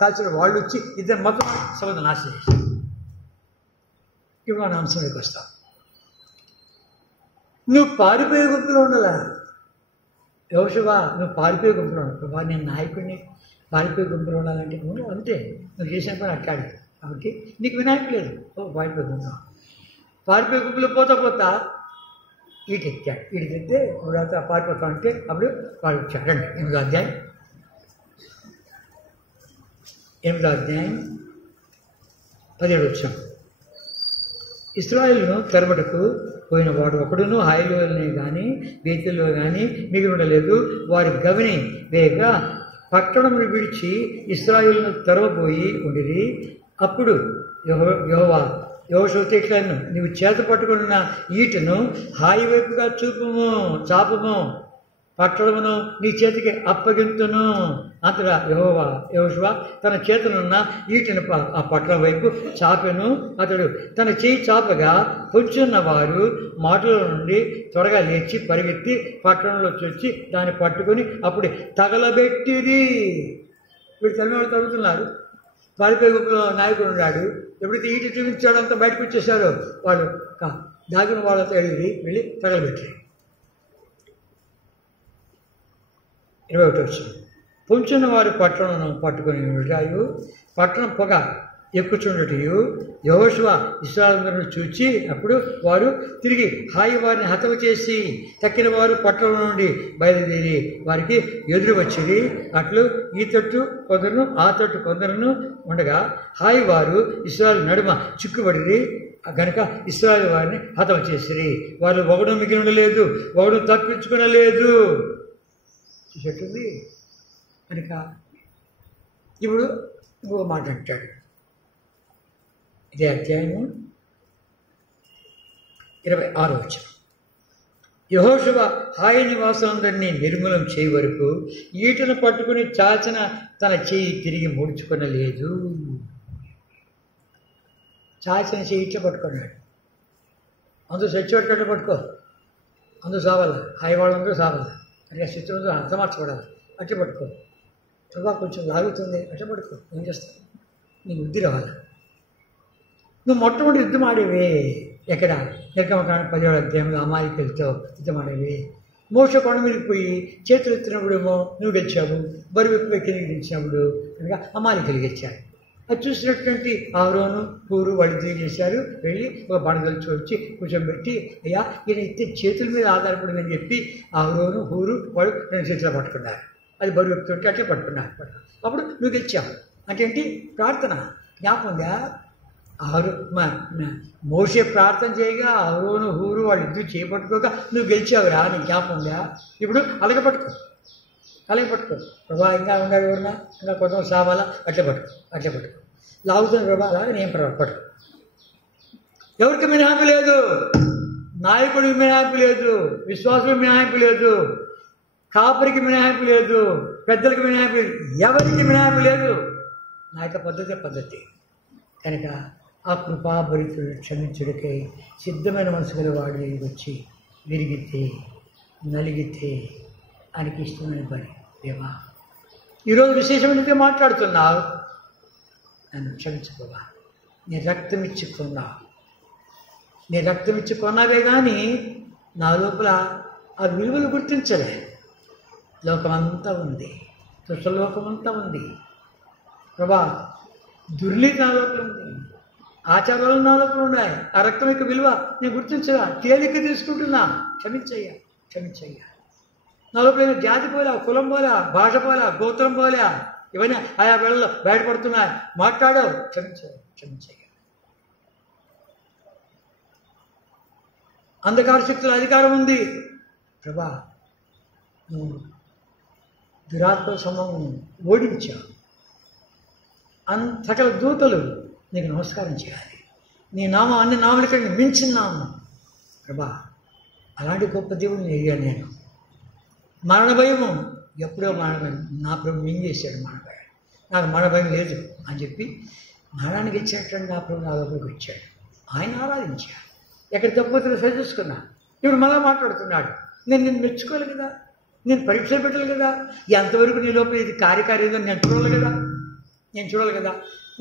కాల్చిన వాళ్ళు వచ్చి ఇద్దరు మొత్తం సంబంధం నాశనం చేశారు. ఇప్పుడు మన అంశంలోకి వస్తాం. నువ్వు పారిపోయే గుంపులో ఉండాలా? యోషువా నువ్వు పారిపోయే గుంపులో ఉండాలి. నేను నాయకుడిని పారిపోయే గుంపులో ఉండాలంటే నువ్వు అంతే, నువ్వు చేసిన పని అట్టాడు కాబట్టి నీకు వినాయకుడు లేదు. పారిపోయే గుంపులో పారిపోయే గుంపులో పోతా ఈటెత్తాడు. ఈటెత్తే తర్వాత పారిపోతా అంటే అప్పుడు వాడు వచ్చాడు. రండి 8వ అధ్యాయం 17 వచ్చాం. ఇశ్రాయేలును తెరబటకు పోయిన వాడు ఒకడును హాయిలోనే కానీ బేతుల్లో కానీ మిగిలి ఉండలేదు. వారి గవిని వేగా పట్టణమును విడిచి ఇశ్రాయేలును తెరవబోయి ఉండిరి. అప్పుడు యెహోషువతో ఇట్లను, నీవు చేత పట్టుకున్న ఈటను హాయి వైపుగా చాపుము, పట్టణమును నీ చేతికి అప్పగింతును. అంతగా యెహోషువ తన చేతులున్న ఈటను ఆ పట్టణం వైపు చాపెను. అతడు తన చేయి చాపగా పొంచున్న వారు మాటల నుండి త్వరగా లేచి పరిగెత్తి పట్టణంలో వచ్చి దాన్ని పట్టుకొని అప్పుడు తగలబెట్టిరి. వీడు తల్లివాళ్ళు తగ్గుతున్నారు. పారిపోయే నాయకుడు ఉన్నాడు. ఎప్పుడైతే ఈట చూపించాడో అంతా బయటకు వచ్చేసారో వాళ్ళు దాగిన వాళ్ళతో వెళ్ళి తగలబెట్టారు. 21 వచ్చింది. పొంచున్న వారు పట్టణం పట్టుకొని ఉంటాయు, పట్టణం పొగ ఎక్కుచుండుటయు యెహోషువ ఇశ్రాయేలును చూచి అప్పుడు వారు తిరిగి హాయి వారిని హతము చేసి తక్కిన వారు పట్టణం నుండి బయలుదేరి వారికి ఎదురు వచ్చిరి. అట్లు ఈ తట్టు కొందరును ఆ తట్టు కొందరును ఉండగా హాయి వారు ఇశ్రాయేలు నడుమ చిక్కుబడిరి గనుక ఇశ్రాయేలు వారిని హతము చేసిరి. వారు ఒకడు మిగిలి ఉండలేదు, ఒకడు తప్పించుకునలేదు. చెట్టుంది కనుక ఇప్పుడు ఇంకొక మాట అంటాడు. ఇదే అధ్యాయము 26 వచనం. యెహోషువ హాయి నివాసులందరినీ నిర్మూలం చేయ వరకు ఈటను పట్టుకుని చాచిన తన చేయి తిరిగి ముడుచుకొనలేదు. చాచిన చేయి ఇట్లా పట్టుకున్నాడు. అందరూ చచ్చిపెట్టుకుంటే పట్టుకో, అందరూ సావాలి, హాయి వాళ్ళందరూ సావాలి, అంటే శత్రువులు అంతమార్చబడాలి, అట్లా పట్టుకో. ప్రభా కొంచెం లాగుతుంది, అట్లా పట్టుకో. ఏం చేస్తావు? నీకు బుద్ధి రావాలి. నువ్వు మొట్టమొదటి యుద్ధం ఆడేవే ఎక్కడ? నిర్గమకాండం 17వ అధ్యాయంలో అమాలేకీయులతో యుద్ధం ఆడేవి. మోషే కొండ మీదకి పోయి చేతులు ఎత్తినప్పుడేమో నువ్వు గెలిచావు, బరువు ఎక్కువ కిందకి దించినప్పుడు కనుక అమాలేకీయులు గెలిచారు. అది చూసినటువంటి అహరోను హూరు వాళ్ళు ఏం చేశారు? వెళ్ళి ఒక బండదలు వచ్చి కూర్చోబెట్టి, అయ్యా ఈయన ఎత్తే చేతుల మీద ఆధారపడిందని చెప్పి అహరోను హూరు వాళ్ళు 2 చేతులు పట్టుకున్నారు. అది బరువు ఎక్కుతుంటే అట్లా పట్టుకున్నారు. అప్పుడు నువ్వు గెలిచావు అంటే ఏంటి? ప్రార్థన జ్ఞాపకంగా మోషే ప్రార్థన చేయగా అహరోను హూరు వాళ్ళు ఇద్దరు చేపట్టుకోగా నువ్వు గెలిచావురా నీ జ్ఞాపకంగా. ఇప్పుడు అలాగే పట్టుకో ప్రభా. ఇంకా ఉన్నారు ఎవరన్నా, ఇంకా కొంత సావాలా, అట్లా పట్టుకో. లాగుతున్న ప్రభా అలాగే నేను పట్టుకో. ఎవరికి మినహాయింపు లేదు, నాయకుడికి మినహాయింపు లేదు, విశ్వాసులకు మినహాయింపు లేదు, కాపరికి మినహాయింపు లేదు, పెద్దలకు మినహాయింపు లేదు, ఎవరికి మినహాయింపు లేదు. నా యొక్క పద్ధతి కనుక ఆ కృపాభరితుడు క్షమించుడికై సిద్ధమైన మనసు గల వాడు వచ్చి విరిగితే నలిగితే ఆయనకి ఇష్టమైన పని. దేవా ఈరోజు విశేషమైనది మాట్లాడుతున్నావు, నన్ను క్షమించుకోవా. నీ రక్తం ఇచ్చి కొన్నావే కానీ నా లోపల ఆ విలువలు గుర్తించలే. లోకమంతా ఉంది, దుష్టలోకమంతా ఉంది ప్రభా. దుర్నీతి నా లోపల ఉంది, ఆచారాలు నా లోపల ఉన్నాయి. ఆ రక్తం యొక్క విలువ నేను గుర్తించగా తేలిక తీసుకుంటున్నా. క్షమించయ్యా. నా లోపల జాతి పోలే, కులం పోలే, భాష పోలే, గోత్రం పోలే, ఇవన్నీ ఆయా వేళల్లో బయటపడుతున్నాయి. మాట్లాడావు, క్షమించయ్యా. అంధకార శక్తుల అధికారం ఉంది ప్రభా. నువ్వు దురాత్మ సమూహం ఓడించావు. సకల దూతలు నీకు నమస్కారం చేయాలి. నీ నామం అన్ని నామల కంటే మించిన నామం ప్రభా. అలాంటి గొప్ప దేవుడిని ఎరిగాను నేను. మరణ భయము ఎప్పుడో మరణభయం నా ప్రభు మింగేశాడు. మరణభయం నాకు మరణభయం లేదు అని చెప్పి మరణానికి ఇచ్చినటువంటి నా ప్రభు నా లోపలికి వచ్చాడు. ఆయన ఆరాధించాడు. ఎక్కడ తప్పుతున్నా సరి చూసుకున్నా. ఇప్పుడు మళ్ళా మాట్లాడుతున్నాడు. నేను మెచ్చుకోవాలి కదా, నేను పరీక్ష పెట్టాలి కదా, ఎంతవరకు నీ లోపల ఇది కార్యకార్యం నేను చూడాలి కదా.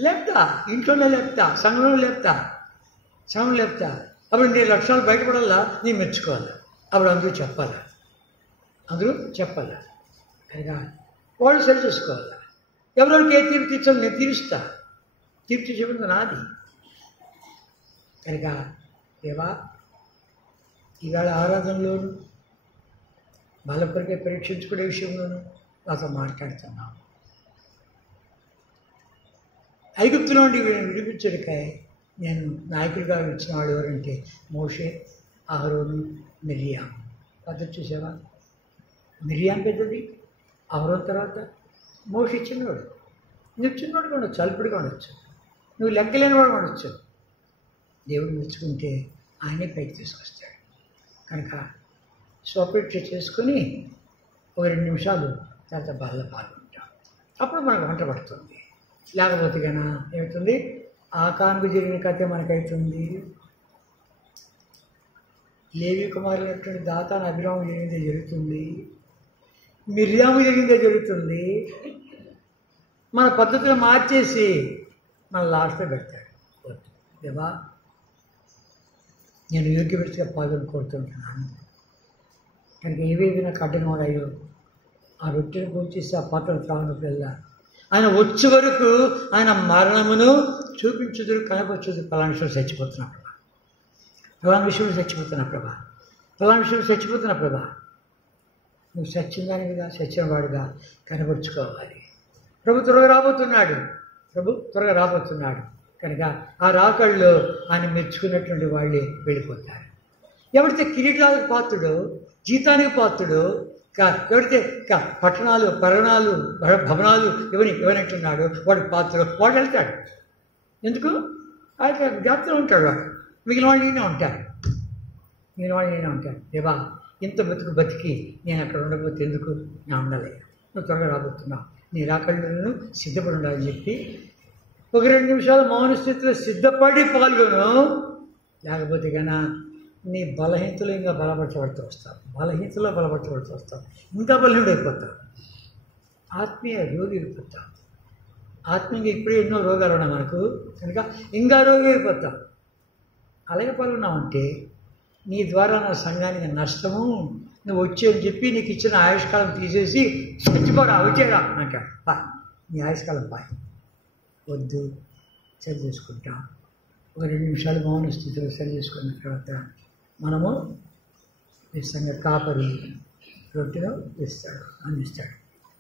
లేపుతా, ఇంట్లోనే లేపుతా, సంఘంలో లేపుతా. అప్పుడు నీ లక్షణాలు బయటపడాలా, నేను మెచ్చుకోవాలి. అప్పుడు అందరూ చెప్పాలా కనుక వాళ్ళు సరి చేసుకోవాలా. ఎవరికి ఏ తీర్పు తీర్చాలో నేను తీరుస్తా. తీర్పు చెప్పింది నాది కనుక దేవా, ఈవేళ ఆరాధనలోను బలపరికే పరీక్షించుకునే విషయంలోనూ నాతో మాట్లాడుతున్నాం. ఐగుప్తులో నుండి విడిపించడికాయ నేను నాయకుడిగా ఇచ్చిన వాడు ఎవరంటే మోషే, అహరోను, మిరియాం. పద్ధతి చూసావా? మిరియాం పెద్దది, అహరోన్ తర్వాత మోషే చిన్నవాడు. నువ్వు చిన్నవాడు కొనవచ్చు, అల్పుడిగా ఉండొచ్చు, నువ్వు లెక్కలేని వాడు ఉండొచ్చు. దేవుడు మెచ్చుకుంటే ఆయనే పైకి తీసుకొస్తాడు. కనుక స్వపరీక్ష చేసుకుని ఒక 2 నిమిషాలు తర్వాత బాధలో పాల్గొంటాం. అప్పుడు మనకు వంట పడుతుంది. లేకపోతే కన్నా ఏమవుతుంది? ఆకానుకు జరిగిన కథ మనకైతుంది. లేవి కుమారులైనటువంటి దాతాను అభిరాము జరిగిందే జరుగుతుంది, మిర్యాము జరిగిందే జరుగుతుంది. మన పద్ధతులు మార్చేసి మన లాస్ట్లో పెడతాడు. దేవా, నేను యోగ్యపరిచిగా పాల్గొని కోరుతుంటున్నాను. కనుక ఏవేవి నాకు అడ్డం ఉన్నాయో ఆ రొట్టెను కూర్చేసి ఆ పాత్రను త్రాగినప్పుడల్లా ఆయన వచ్చే వరకు ఆయన మరణమును చూపించుదురు, కనపరచుదురు. పలానా విషయంలో చచ్చిపోతున్నా ప్రభా, పలానా విషయంలో చచ్చిపోతున్నా ప్రభా. నువ్వు సత్యం దానివిగా, సత్యం వాడిగా కనపరుచుకోవాలి. ప్రభు త్వరగా రాబోతున్నాడు. కనుక ఆ రాకళ్ళు ఆయన మెచ్చుకున్నటువంటి వాళ్ళే వెళ్ళిపోతారు. ఎవరితే కిరీటాలకు పాత్రుడో, జీతానికి పాత్రుడో, ఎవరైతే పట్టణాలు, పరణాలు, భవనాలు ఇవ్వనట్టున్నాడో వాడి పాత్ర వాడు వెళ్తాడు. ఎందుకు? ఆయన జాగ్రత్తలో ఉంటాడు. వాడు మిగిలిన వాళ్ళు నేనే ఉంటాడు. దేవా, ఇంత బతికి నేను అక్కడ ఉండకపోతే ఎందుకు? నా ఉండాలి, నువ్వు త్వరగా రాబోతున్నావు, నీ రాకళ్ళను సిద్ధపడి ఉండాలని చెప్పి ఒక 2 నిమిషాలు మౌన స్థితిలో సిద్ధపడి పాల్గొను. లేకపోతే కన్నా నీ బలహీనతలు ఇంకా బలపరచబడుతూ వస్తావు, ఇంకా బలహీనుడైపోతావు, ఆత్మీయ రోగి అయిపోతావు. ఆత్మీయంగా ఇప్పుడే ఎన్నో రోగాలు ఉన్నాయి మనకు, కనుక ఇంకా రోగి అయిపోతావు. అలాగే పాల్గొన్నావంటే నీ ద్వారా నా సంఘానికి నష్టము. నువ్వు వచ్చేయని చెప్పి నీకు ఇచ్చిన ఆయుష్కాలం తీసేసి చచ్చిపోరా, వచ్చేరా అంటాడు. నీ ఆయుష్కాలం వద్దు, సరి చేసుకుంటాం. ఒక 2 నిమిషాలు మౌన స్థితిలో సరి చేసుకున్న తర్వాత మనము నిజంగా కాపరి రొట్టెను అందిస్తాడు.